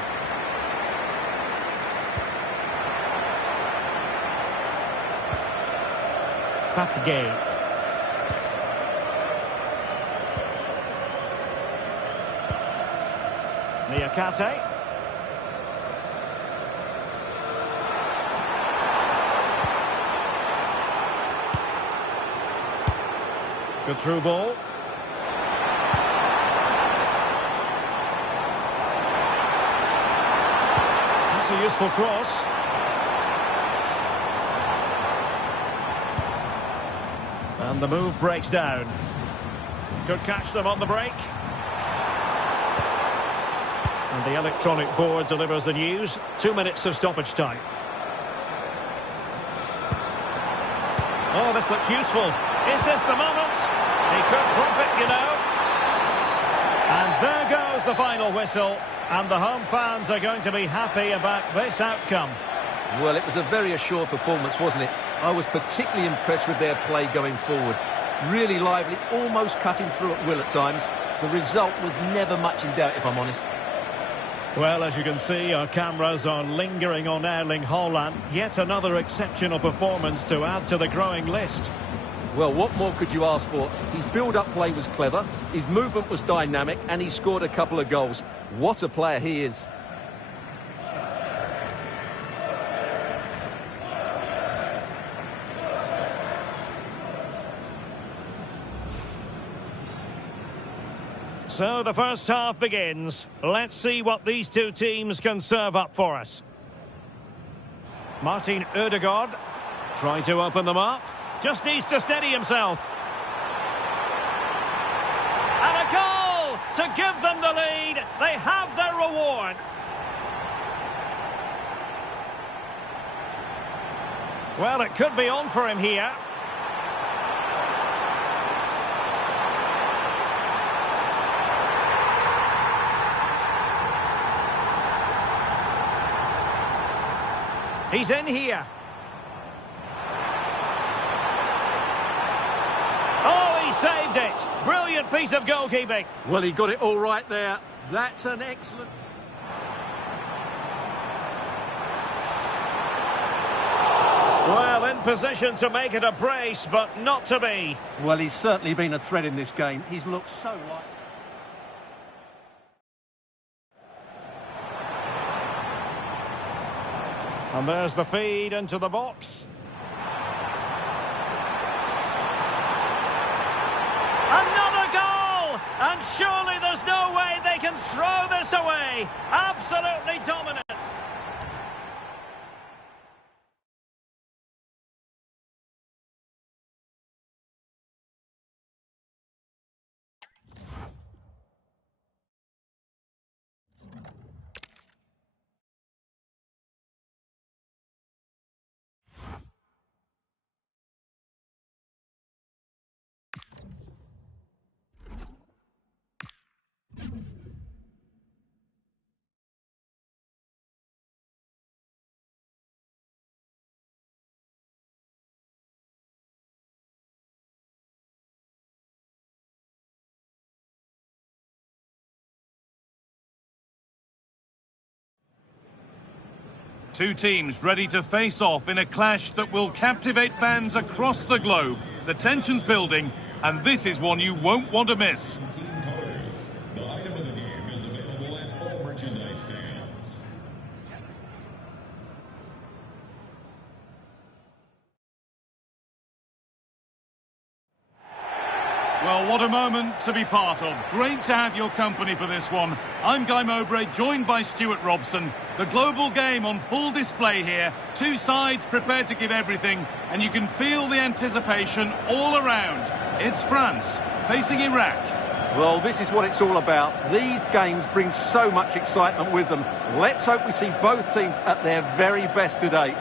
Papagay. Niakate. Good through ball. That's a useful cross. And the move breaks down. Could catch them on the break. And the electronic board delivers the news. 2 minutes of stoppage time. Oh, this looks useful. Is this the moment? He could profit, you know. And there goes the final whistle. And the home fans are going to be happy about this outcome. Well, it was a very assured performance, wasn't it? I was particularly impressed with their play going forward. Really lively, almost cutting through at will at times. The result was never much in doubt, if I'm honest. Well, as you can see, our cameras are lingering on Erling Haaland. Yet another exceptional performance to add to the growing list. Well, what more could you ask for? His build-up play was clever, his movement was dynamic, and he scored a couple of goals. What a player he is. So the first half begins. Let's see what these two teams can serve up for us. Martin Ødegaard trying to open them up. Just needs to steady himself. And a goal to give them the lead. They have their reward. Well, it could be on for him here. He's in here. Oh, he saved it. Brilliant piece of goalkeeping. Well, he got it all right there. That's an excellent... Well, in position to make it a brace, but not to be. Well, he's certainly been a threat in this game. He's looked so light. And there's the feed into the box. Another goal! And surely there's no way they can throw this away. Absolutely dominant. Two teams ready to face off in a clash that will captivate fans across the globe. The tension's building, and this is one you won't want to miss. Team colors. The item of the game is available at all merchandise stands. Well, what a moment to be part of. Great to have your company for this one. I'm Guy Mowbray, joined by Stuart Robson. The global game on full display here. Two sides prepared to give everything, and you can feel the anticipation all around. It's France facing Iraq. Well, this is what it's all about. These games bring so much excitement with them. Let's hope we see both teams at their very best today.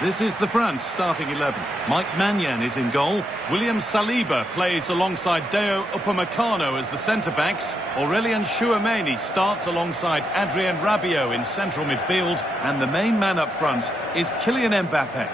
This is the France starting 11. Mike Maignan is in goal. William Saliba plays alongside Deo Upamecano as the centre-backs. Aurélien Tchouameni starts alongside Adrien Rabiot in central midfield. And the main man up front is Kylian Mbappe.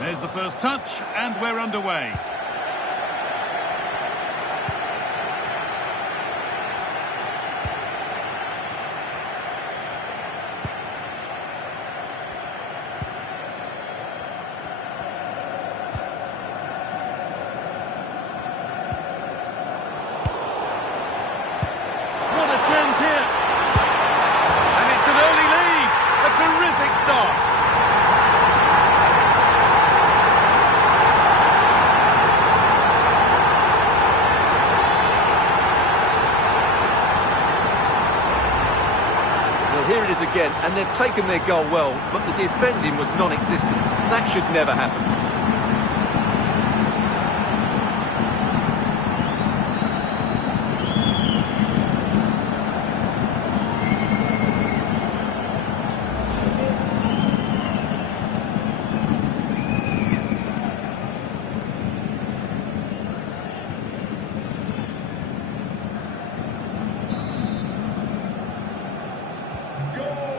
There's the first touch, and we're underway. What a chance here! And it's an early lead! A terrific start! again, and they've taken their goal well, but the defending was non-existent. That should never happen.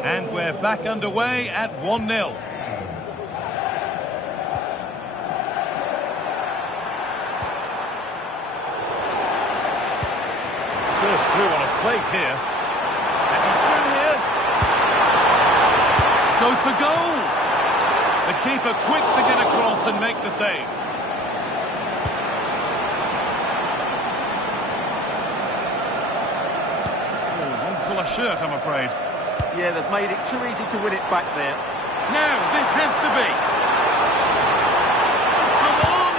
And we're back underway at 1-0. Served through on a plate here. And he's through here. Goes for goal. The keeper quick to get across and make the save. Oh, won't pull a shirt, I'm afraid. Yeah, they've made it too easy to win it back there. Now, this has to be. Come on!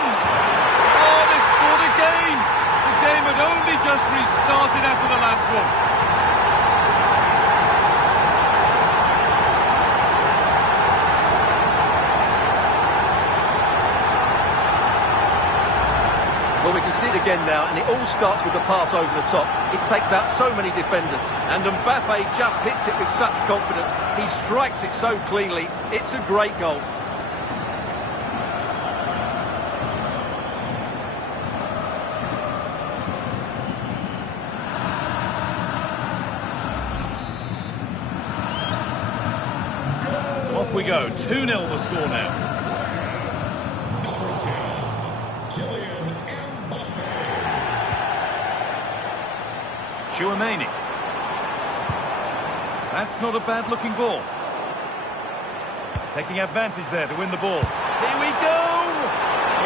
Oh, they scored again! The game had only just restarted after the last one. Well, we can see it again now, and it all starts with the pass over the top. It takes out so many defenders, and Mbappe just hits it with such confidence. He strikes it so cleanly. It's a great goal. So off we go. 2-0 the score now. Chouameni. That's not a bad-looking ball. Taking advantage there to win the ball. Here we go!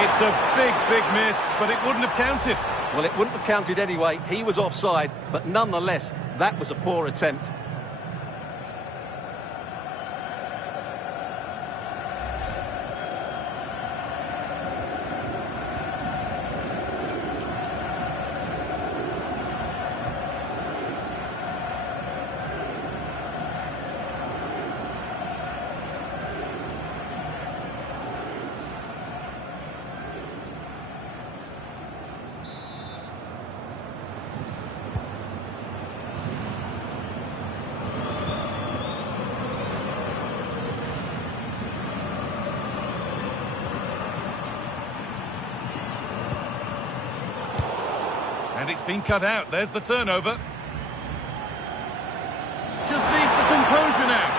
It's a big, big miss, but it wouldn't have counted. Well, it wouldn't have counted anyway. He was offside, but nonetheless, that was a poor attempt. And it's been cut out. There's the turnover. Just needs the composure now.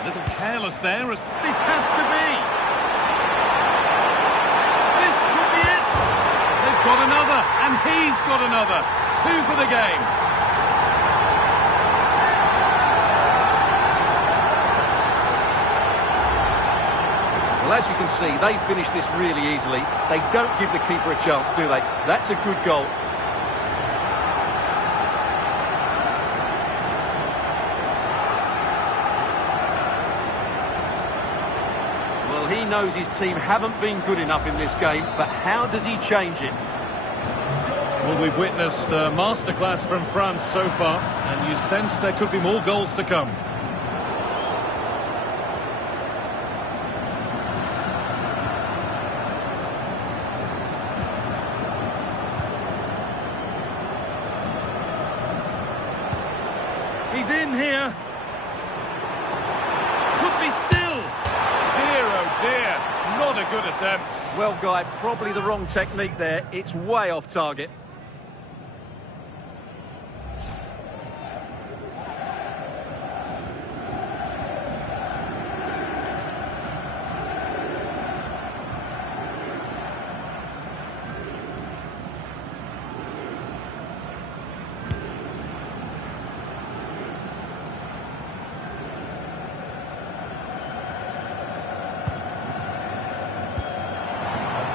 A little careless there, as this has to be. Got another, and he's got another. 2 for the game. Well, as you can see, they finish this really easily. They don't give the keeper a chance, do they? That's a good goal. Well, he knows his team haven't been good enough in this game, but how does he change it? Well, we've witnessed a masterclass from France so far, and you sense there could be more goals to come. He's in here. Could be still. Dear, oh dear. Not a good attempt. Well, Guy, probably the wrong technique there. It's way off target.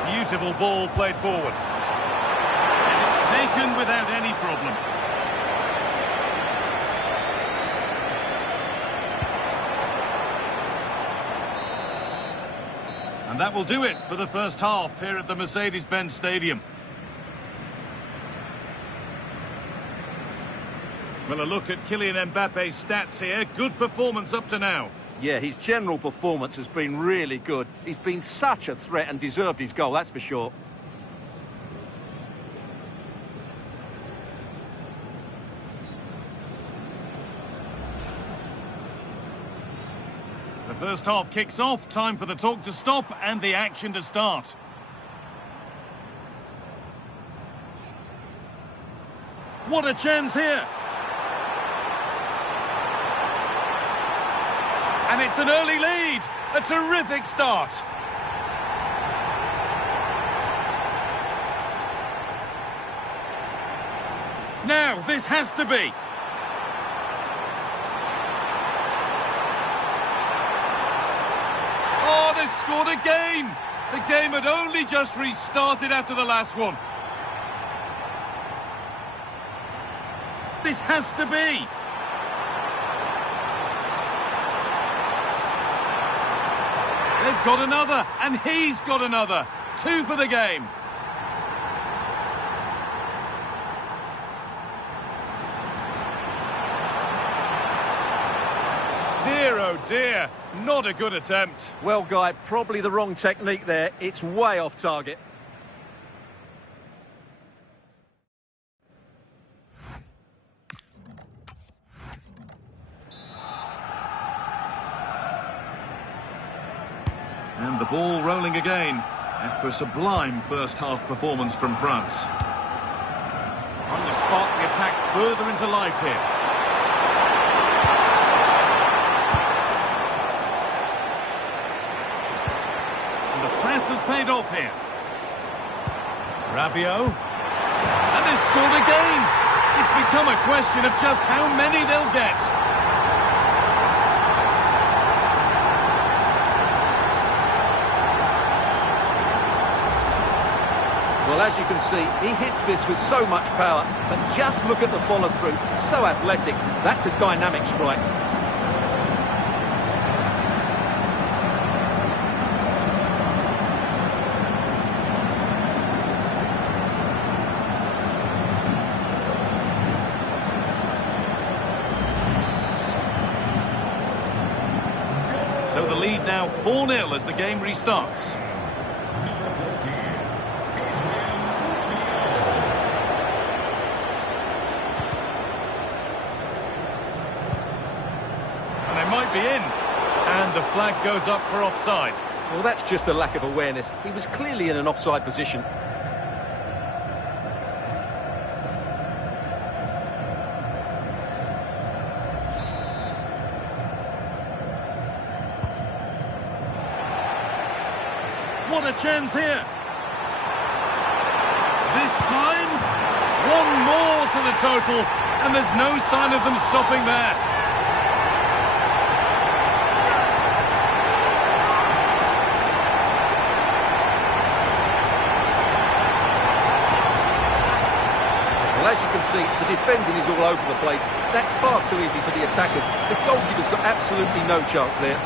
Beautiful ball played forward. And it's taken without any problem. And that will do it for the first half here at the Mercedes-Benz Stadium. Well, a look at Kylian Mbappe's stats here. Good performance up to now. Yeah, his general performance has been really good. He's been such a threat and deserved his goal, that's for sure. The first half kicks off. Time for the talk to stop and the action to start. What a chance here! And it's an early lead. A terrific start. Now, this has to be. Oh, they scored again. The game had only just restarted after the last one. This has to be. They've got another, and he's got another. 2 for the game. Dear, oh dear, not a good attempt. Well, Guy, probably the wrong technique there. It's way off target. And the ball rolling again after a sublime first-half performance from France. On the spot, the attack further into life here. And the press has paid off here. Rabiot. And they've scored again. It's become a question of just how many they'll get. Well, as you can see, he hits this with so much power, but just look at the follow-through. So athletic. That's a dynamic strike. So the lead now 4-0 as the game restarts. Be in, and the flag goes up for offside. Well, that's just a lack of awareness. He was clearly in an offside position. What a chance here. This time, one more to the total, and there's no sign of them stopping there. As you can see, the defending is all over the place. That's far too easy for the attackers. The goalkeeper's got absolutely no chance there.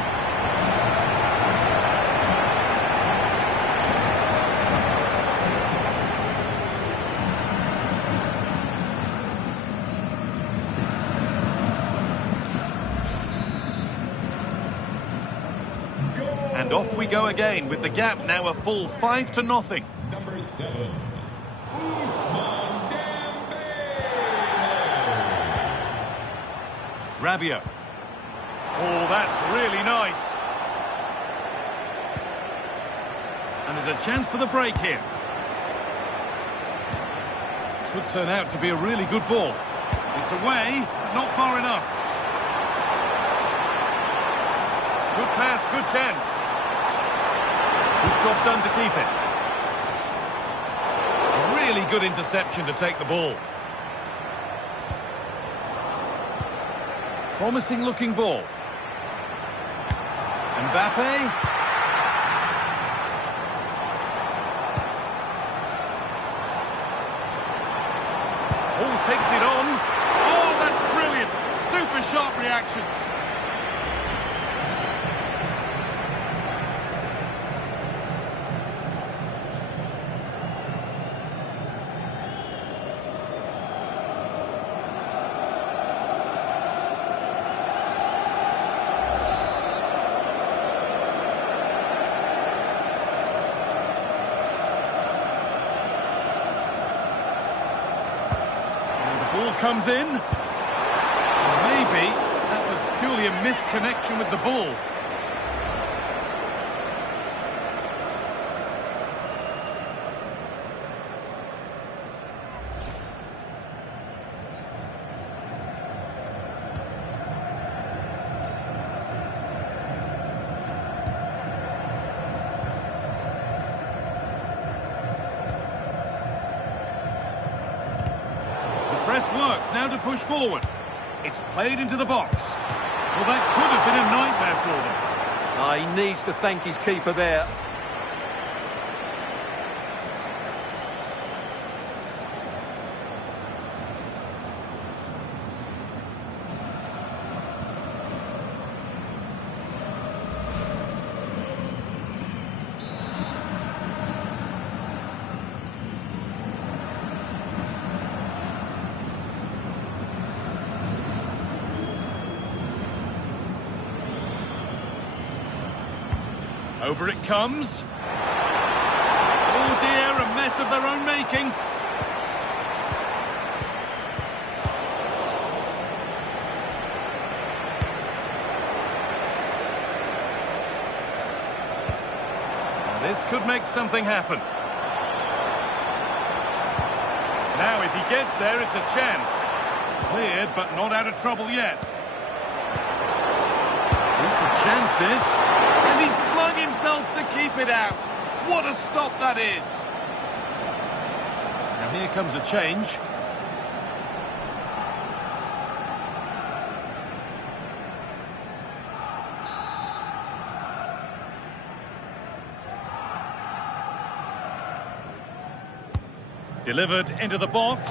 And off we go again with the gap now a full 5-0. Number 7. Rabiot. Oh, that's really nice. And there's a chance for the break here. Could turn out to be a really good ball. It's away, but not far enough. Good pass, good chance. Good job done to keep it. A really good interception to take the ball. Promising looking ball. Mbappe. takes it on. Oh, that's brilliant. Super sharp reactions. Ball comes in. Maybe that was purely a misconnection with the ball. Press work, now to push forward. It's played into the box. Well, that could have been a nightmare for them. He needs to thank his keeper there. Over it comes. Oh dear, a mess of their own making. This could make something happen. Now if he gets there, it's a chance. Cleared, but not out of trouble yet. It's a chance, this. And he's flung himself to keep it out. What a stop that is. Now here comes a change. Delivered into the box.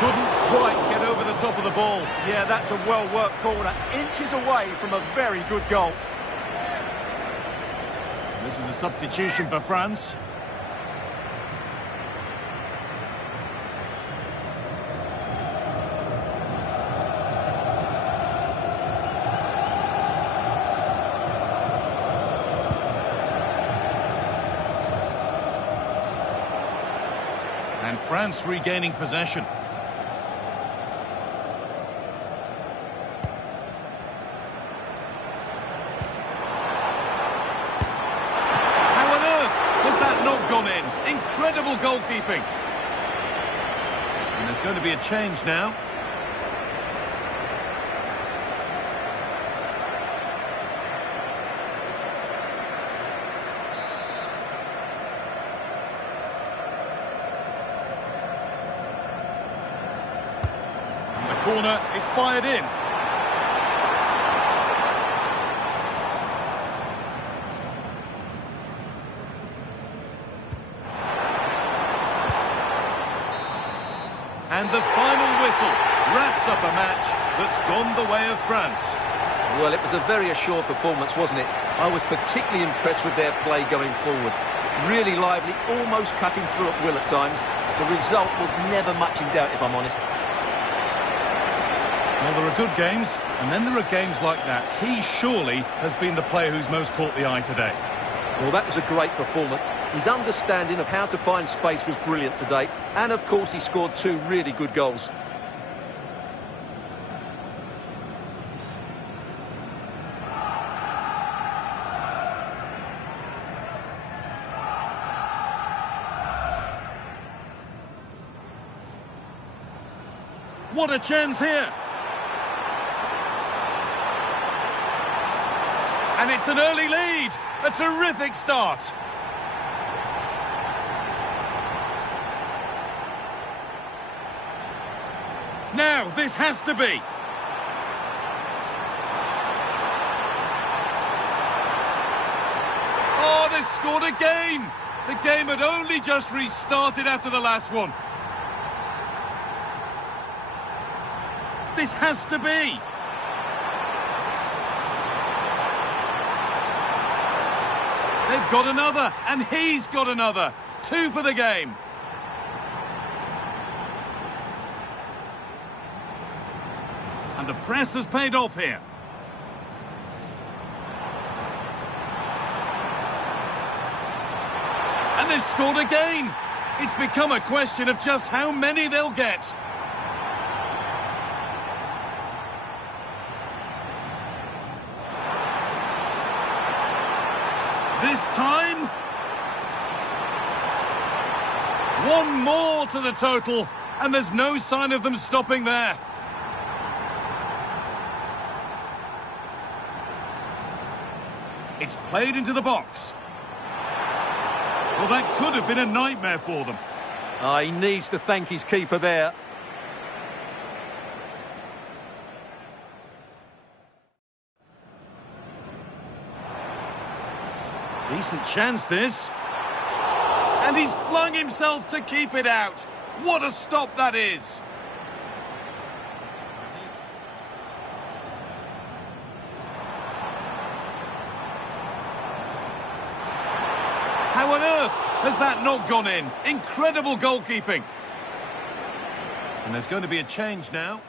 Couldn't quite get over the top of the ball. Yeah, that's a well-worked corner. Inches away from a very good goal. This is a substitution for France. And France regaining possession. Gone in. Incredible goalkeeping. And there's going to be a change now. And the corner is fired in. And the final whistle wraps up a match that's gone the way of France. Well, it was a very assured performance, wasn't it? I was particularly impressed with their play going forward. Really lively, almost cutting through at will at times. The result was never much in doubt, if I'm honest. Well, there are good games, and then there are games like that. He surely has been the player who's most caught the eye today. Well, that was a great performance. His understanding of how to find space was brilliant today. And, of course, he scored 2 really good goals. What a chance here! And it's an early lead! A terrific start! Now, this has to be! Oh, they scored again! The game had only just restarted after the last one. This has to be. They've got another, and he's got another. 2 for the game. And the press has paid off here. And they've scored again. It's become a question of just how many they'll get. This time, 1 more to the total, and there's no sign of them stopping there. It's played into the box. Well, that could have been a nightmare for them. He needs to thank his keeper there. Decent chance, this. And he's flung himself to keep it out. What a stop that is. How on earth has that not gone in? Incredible goalkeeping. And there's going to be a change now.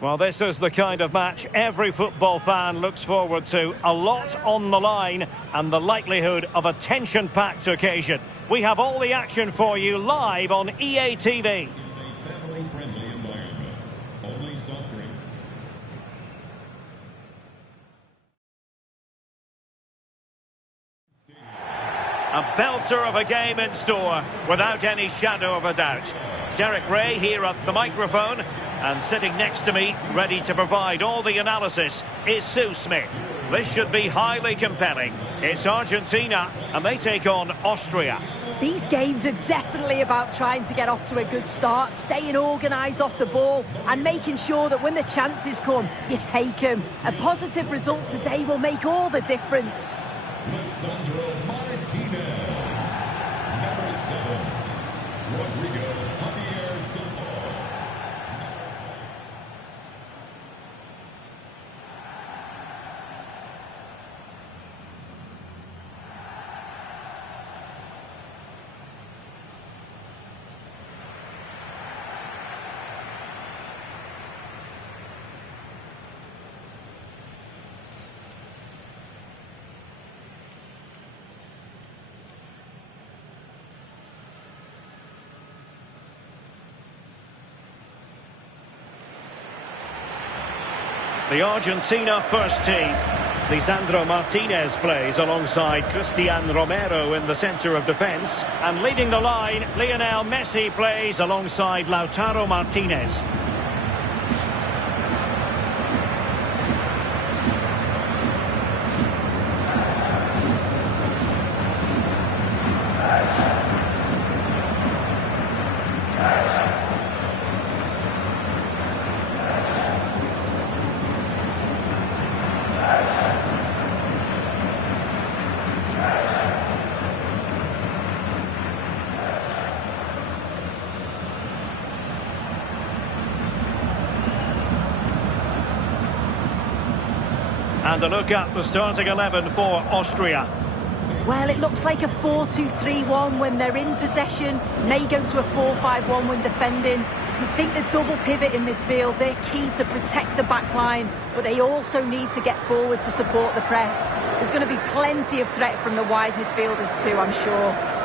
Well, this is the kind of match every football fan looks forward to. A lot on the line and the likelihood of a tension-packed occasion. We have all the action for you live on EA TV. It's a family-friendly environment. Only soft drink. A belter of a game in store, without any shadow of a doubt. Derek Ray here at the microphone, and sitting next to me, ready to provide all the analysis, is Sue Smith. This should be highly compelling. It's Argentina, and they take on Austria. These games are definitely about trying to get off to a good start, staying organised off the ball and making sure that when the chances come, you take them. A positive result today will make all the difference. Lisandro Martinez. Number 7, Rodrigo Javier The Argentina first team. Lisandro Martinez plays alongside Cristian Romero in the centre of defence. And leading the line, Lionel Messi plays alongside Lautaro Martinez. And a look at the starting 11 for Austria. Well, it looks like a 4-2-3-1 when they're in possession. May go to a 4-5-1 when defending. You'd think the double pivot in midfield, they're key to protect the back line, but they also need to get forward to support the press. There's going to be plenty of threat from the wide midfielders too, I'm sure.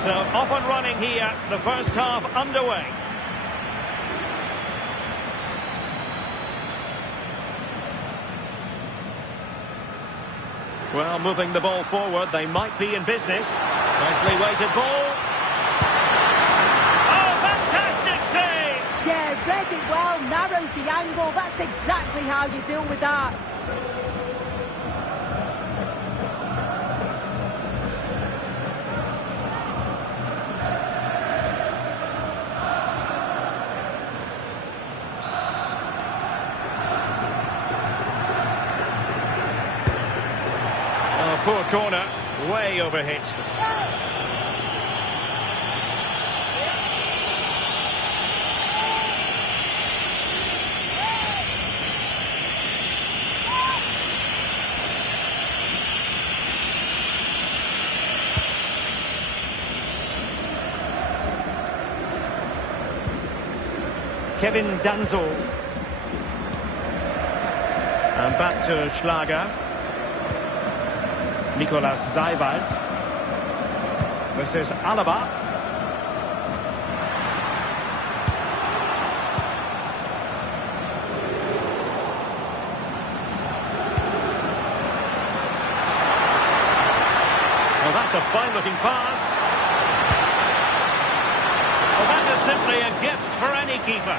So off and running here, the first half underway. Well, moving the ball forward, they might be in business. Nicely weighted ball. Oh, fantastic save! Yeah, read it well, narrowed the angle. That's exactly how you deal with that. Poor corner, way overhit. Kevin Danzo. And back to Schlager. Nicolas Seiwald. This is Alaba. Well, that's a fine-looking pass. Well, that is simply a gift for any keeper.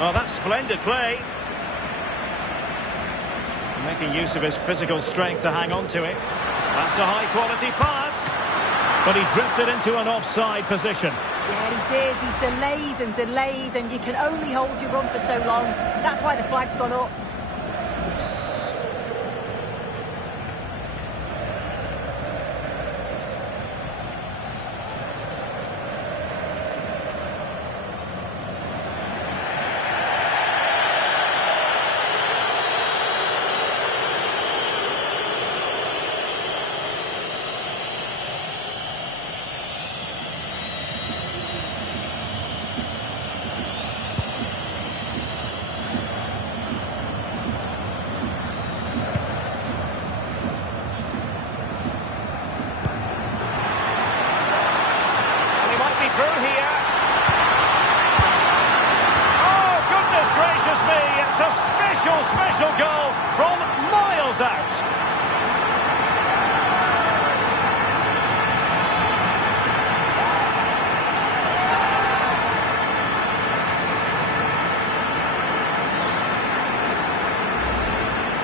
Oh, that's splendid play. Making use of his physical strength to hang on to it. That's a high-quality pass. But he drifted into an offside position. Yeah, he did. He's delayed, and you can only hold your run for so long. That's why the flag's gone up. Through here. Oh, goodness gracious me. It's a special goal from miles out.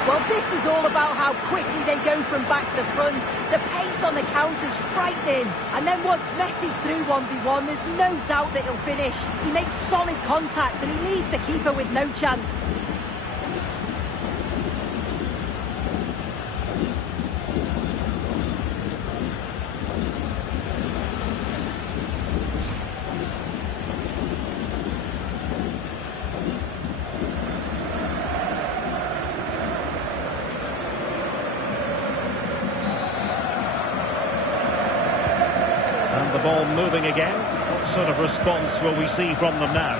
Well, this is all about how quickly they go from back to front. The pace on the counter's frightening. And then once Messi's through 1v1, there's no doubt that he'll finish. He makes solid contact and he leaves the keeper with no chance. ball moving again. What sort of response will we see from them now?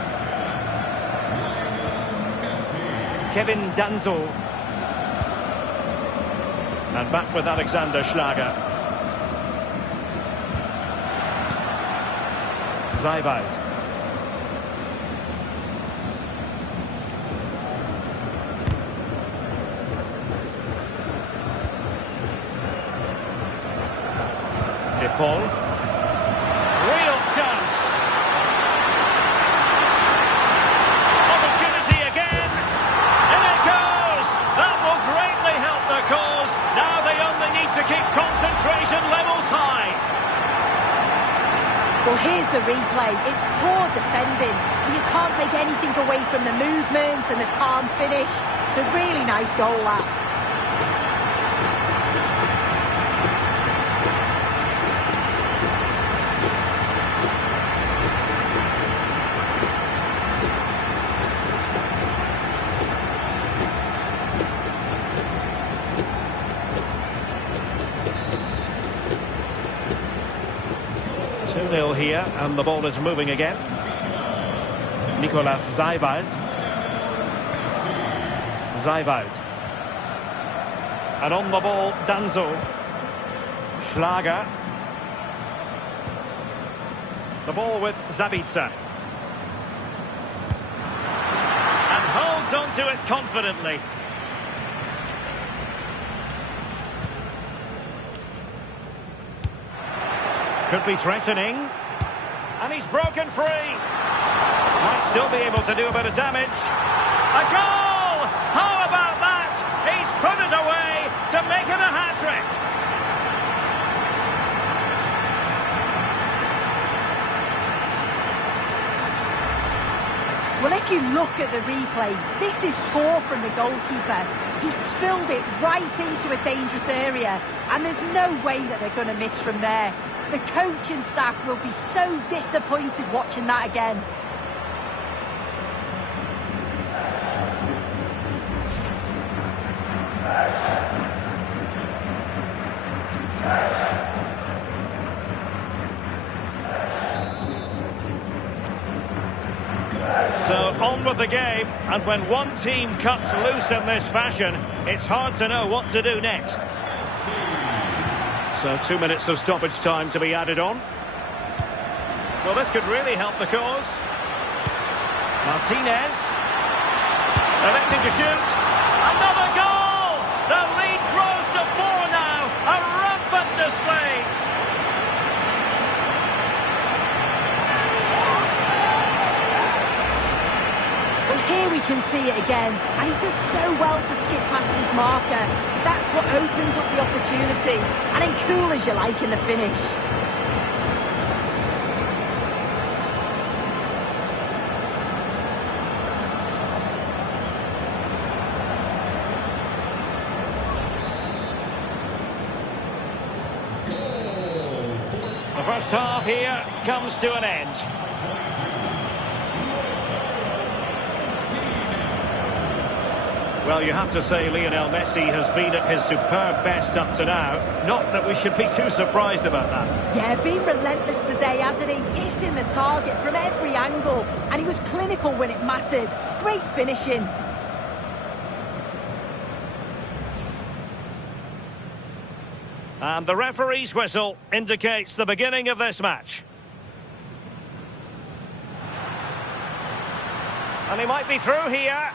Kevin Danzo. And back with Alexander Schlager. Zaiwald. Paul. Real chance. Opportunity again. In it goes. That will greatly help their cause. Now they only need to keep concentration levels high. Well, here's the replay. It's poor defending. You can't take anything away from the movement and the calm finish. It's a really nice goal, that. 2-0 here, and the ball is moving again. Nicolas Zaiwald. Zaiwald. And on the ball, Danzo. Schlager. The ball with Zabitzer. And holds on to it confidently. Could be threatening. And he's broken free. Might still be able to do a bit of damage. A goal! How about that? He's put it away to make it a hat-trick. Well, if you look at the replay, this is poor from the goalkeeper. He spilled it right into a dangerous area, and there's no way that they're going to miss from there. The coaching staff will be so disappointed watching that again. So on with the game, and when one team cuts loose in this fashion, it's hard to know what to do next. So 2 minutes of stoppage time to be added on. Well, this could really help the cause. Martinez. Electing to shoot. Another goal! The lead grows to 4 now. A rampant display. Well, here we can see it again, and he does so well to skip past his marker. That's what opens up the opportunity, and then cool as you like in the finish. The first half here comes to an end. Well, you have to say Lionel Messi has been at his superb best up to now. Not that we should be too surprised about that. Yeah, been relentless today, hasn't he? Hitting the target from every angle, and he was clinical when it mattered. Great finishing. And the referee's whistle indicates the beginning of this match. And he might be through here.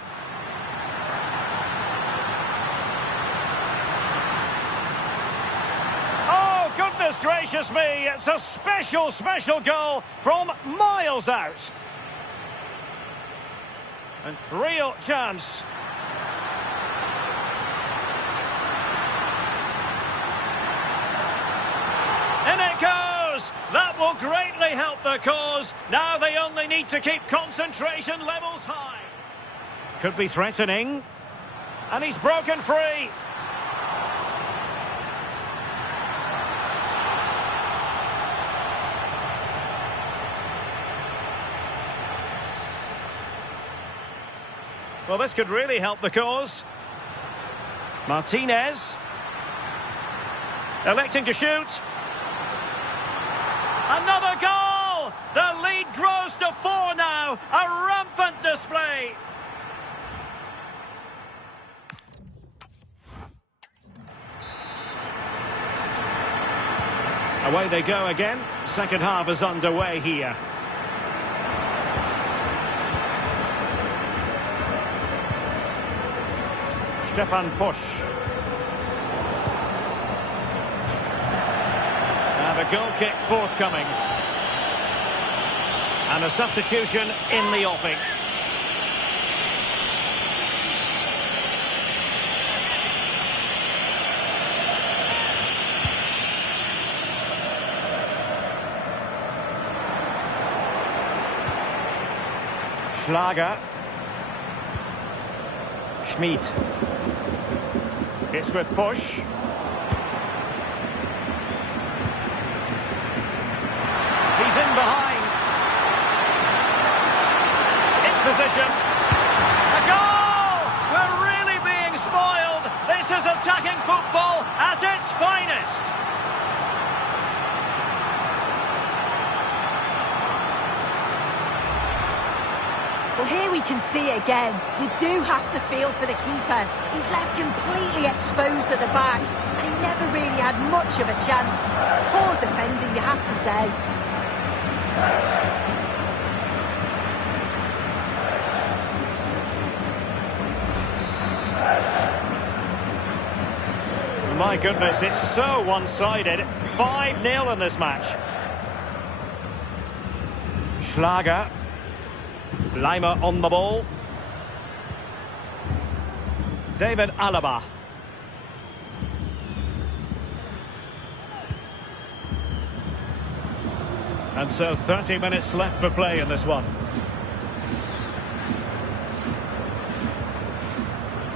Oh, goodness gracious me. It's a special, special goal from miles out. And real chance. In it goes! That will greatly help the cause. Now they only need to keep concentration levels high. Could be threatening. And he's broken free. Well, this could really help the cause. Martinez. Electing to shoot. Another goal! The lead grows to 4 now. A rampant display. Away they go again. Second half is underway here. Stefan Pusch. And a goal kick forthcoming. And a substitution in the offing. Schlager. Schmid. It's with Pusch. He's in behind. In position. A goal! We're really being spoiled. This is attacking football at its finest. Well, here we can see it again. You do have to feel for the keeper. He's left completely exposed at the back, and he never really had much of a chance. Poor defending, you have to say. My goodness, it's so one-sided. 5-0 in this match. Schlager. Leimer on the ball. David Alaba. And so 30 minutes left for play in this one.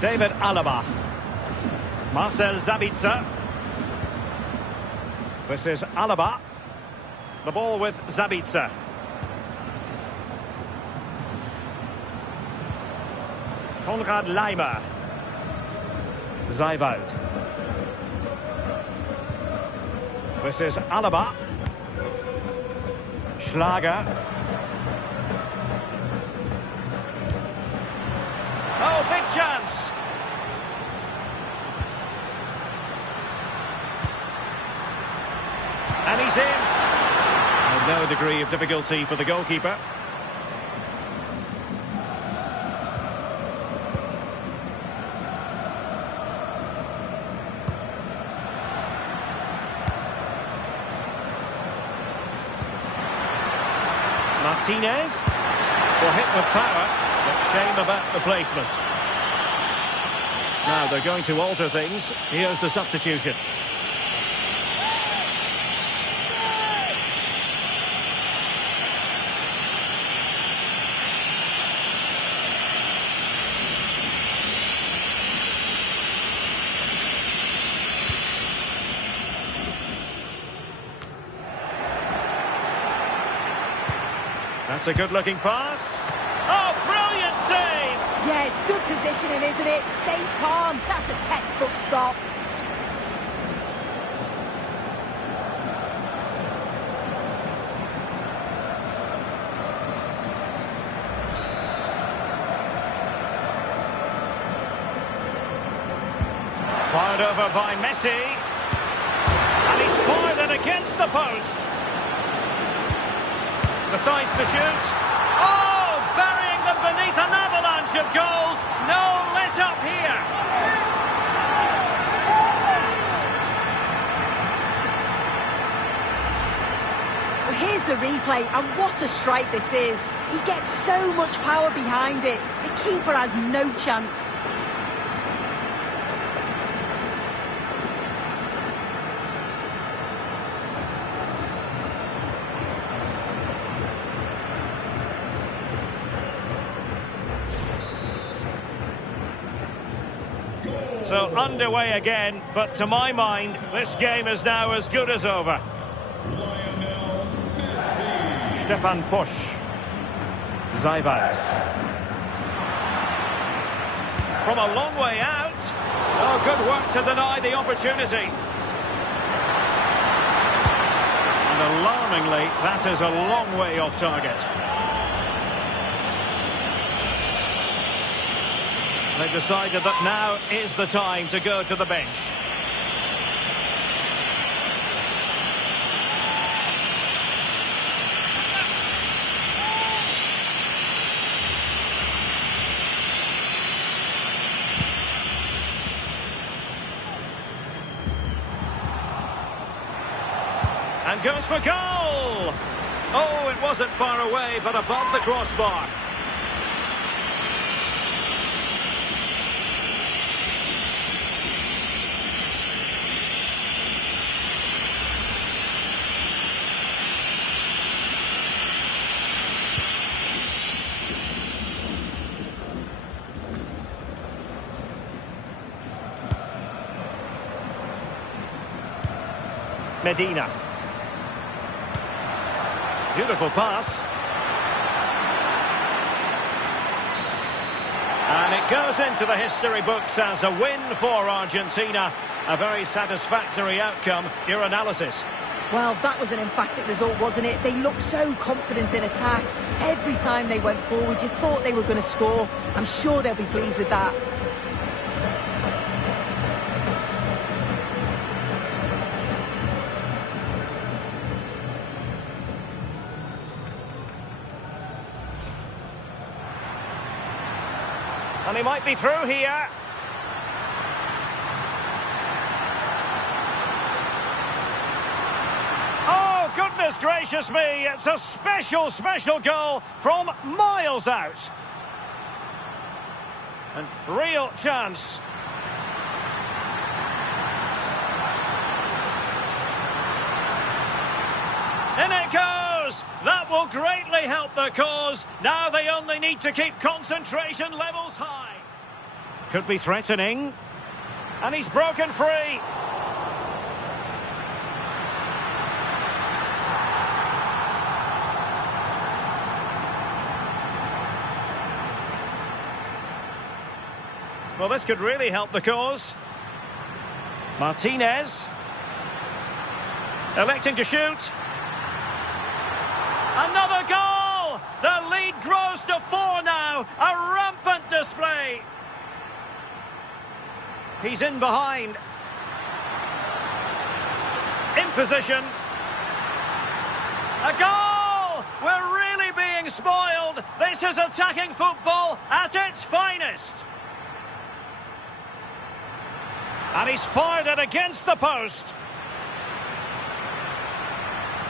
David Alaba. Marcel Sabitzer. This is Alaba. The ball with Sabitzer. Konrad Leimer. Zijwoud. This is Alaba. Schlager. Oh, big chance. And he's in. With no degree of difficulty for the goalkeeper. Martinez will hit with power, but shame about the placement. Now they're going to alter things. Here's the substitution. That's a good-looking pass. Oh, brilliant save! Yeah, it's good positioning, isn't it? Stay calm. That's a textbook stop. Fired over by Messi. And he's fired it against the post. Decides to shoot. Oh, burying them beneath an avalanche of goals. No let up here. Well, here's the replay, and what a strike this is. He gets so much power behind it. The keeper has no chance. So underway again, but to my mind, this game is now as good as over. Stefan Pusch. Zijwoud. From a long way out. Oh, good work to deny the opportunity. And alarmingly, that is a long way off target. They've decided that now is the time to go to the bench. And goes for goal! Oh, it wasn't far away, but above the crossbar. Medina. Beautiful pass. And it goes into the history books as a win for Argentina. A very satisfactory outcome. Your analysis? Well, that was an emphatic result, wasn't it? They looked so confident in attack. Every time they went forward, you thought they were going to score. I'm sure they'll be pleased with that. And he might be through here. Oh, goodness gracious me. It's a special, special goal from miles out. And real chance. In it goes! That will greatly help the cause. Now they only need to keep concentration levels high. Could be threatening. And he's broken free. Well, this could really help the cause. Martinez. Electing to shoot. Another goal! The lead grows to 4 now. A rampant display. He's in behind. In position. A goal! We're really being spoiled. This is attacking football at its finest. And he's fired it against the post.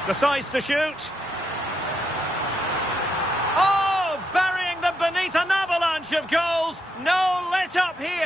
Decides to shoot. Oh, burying them beneath an avalanche of goals. No let up here.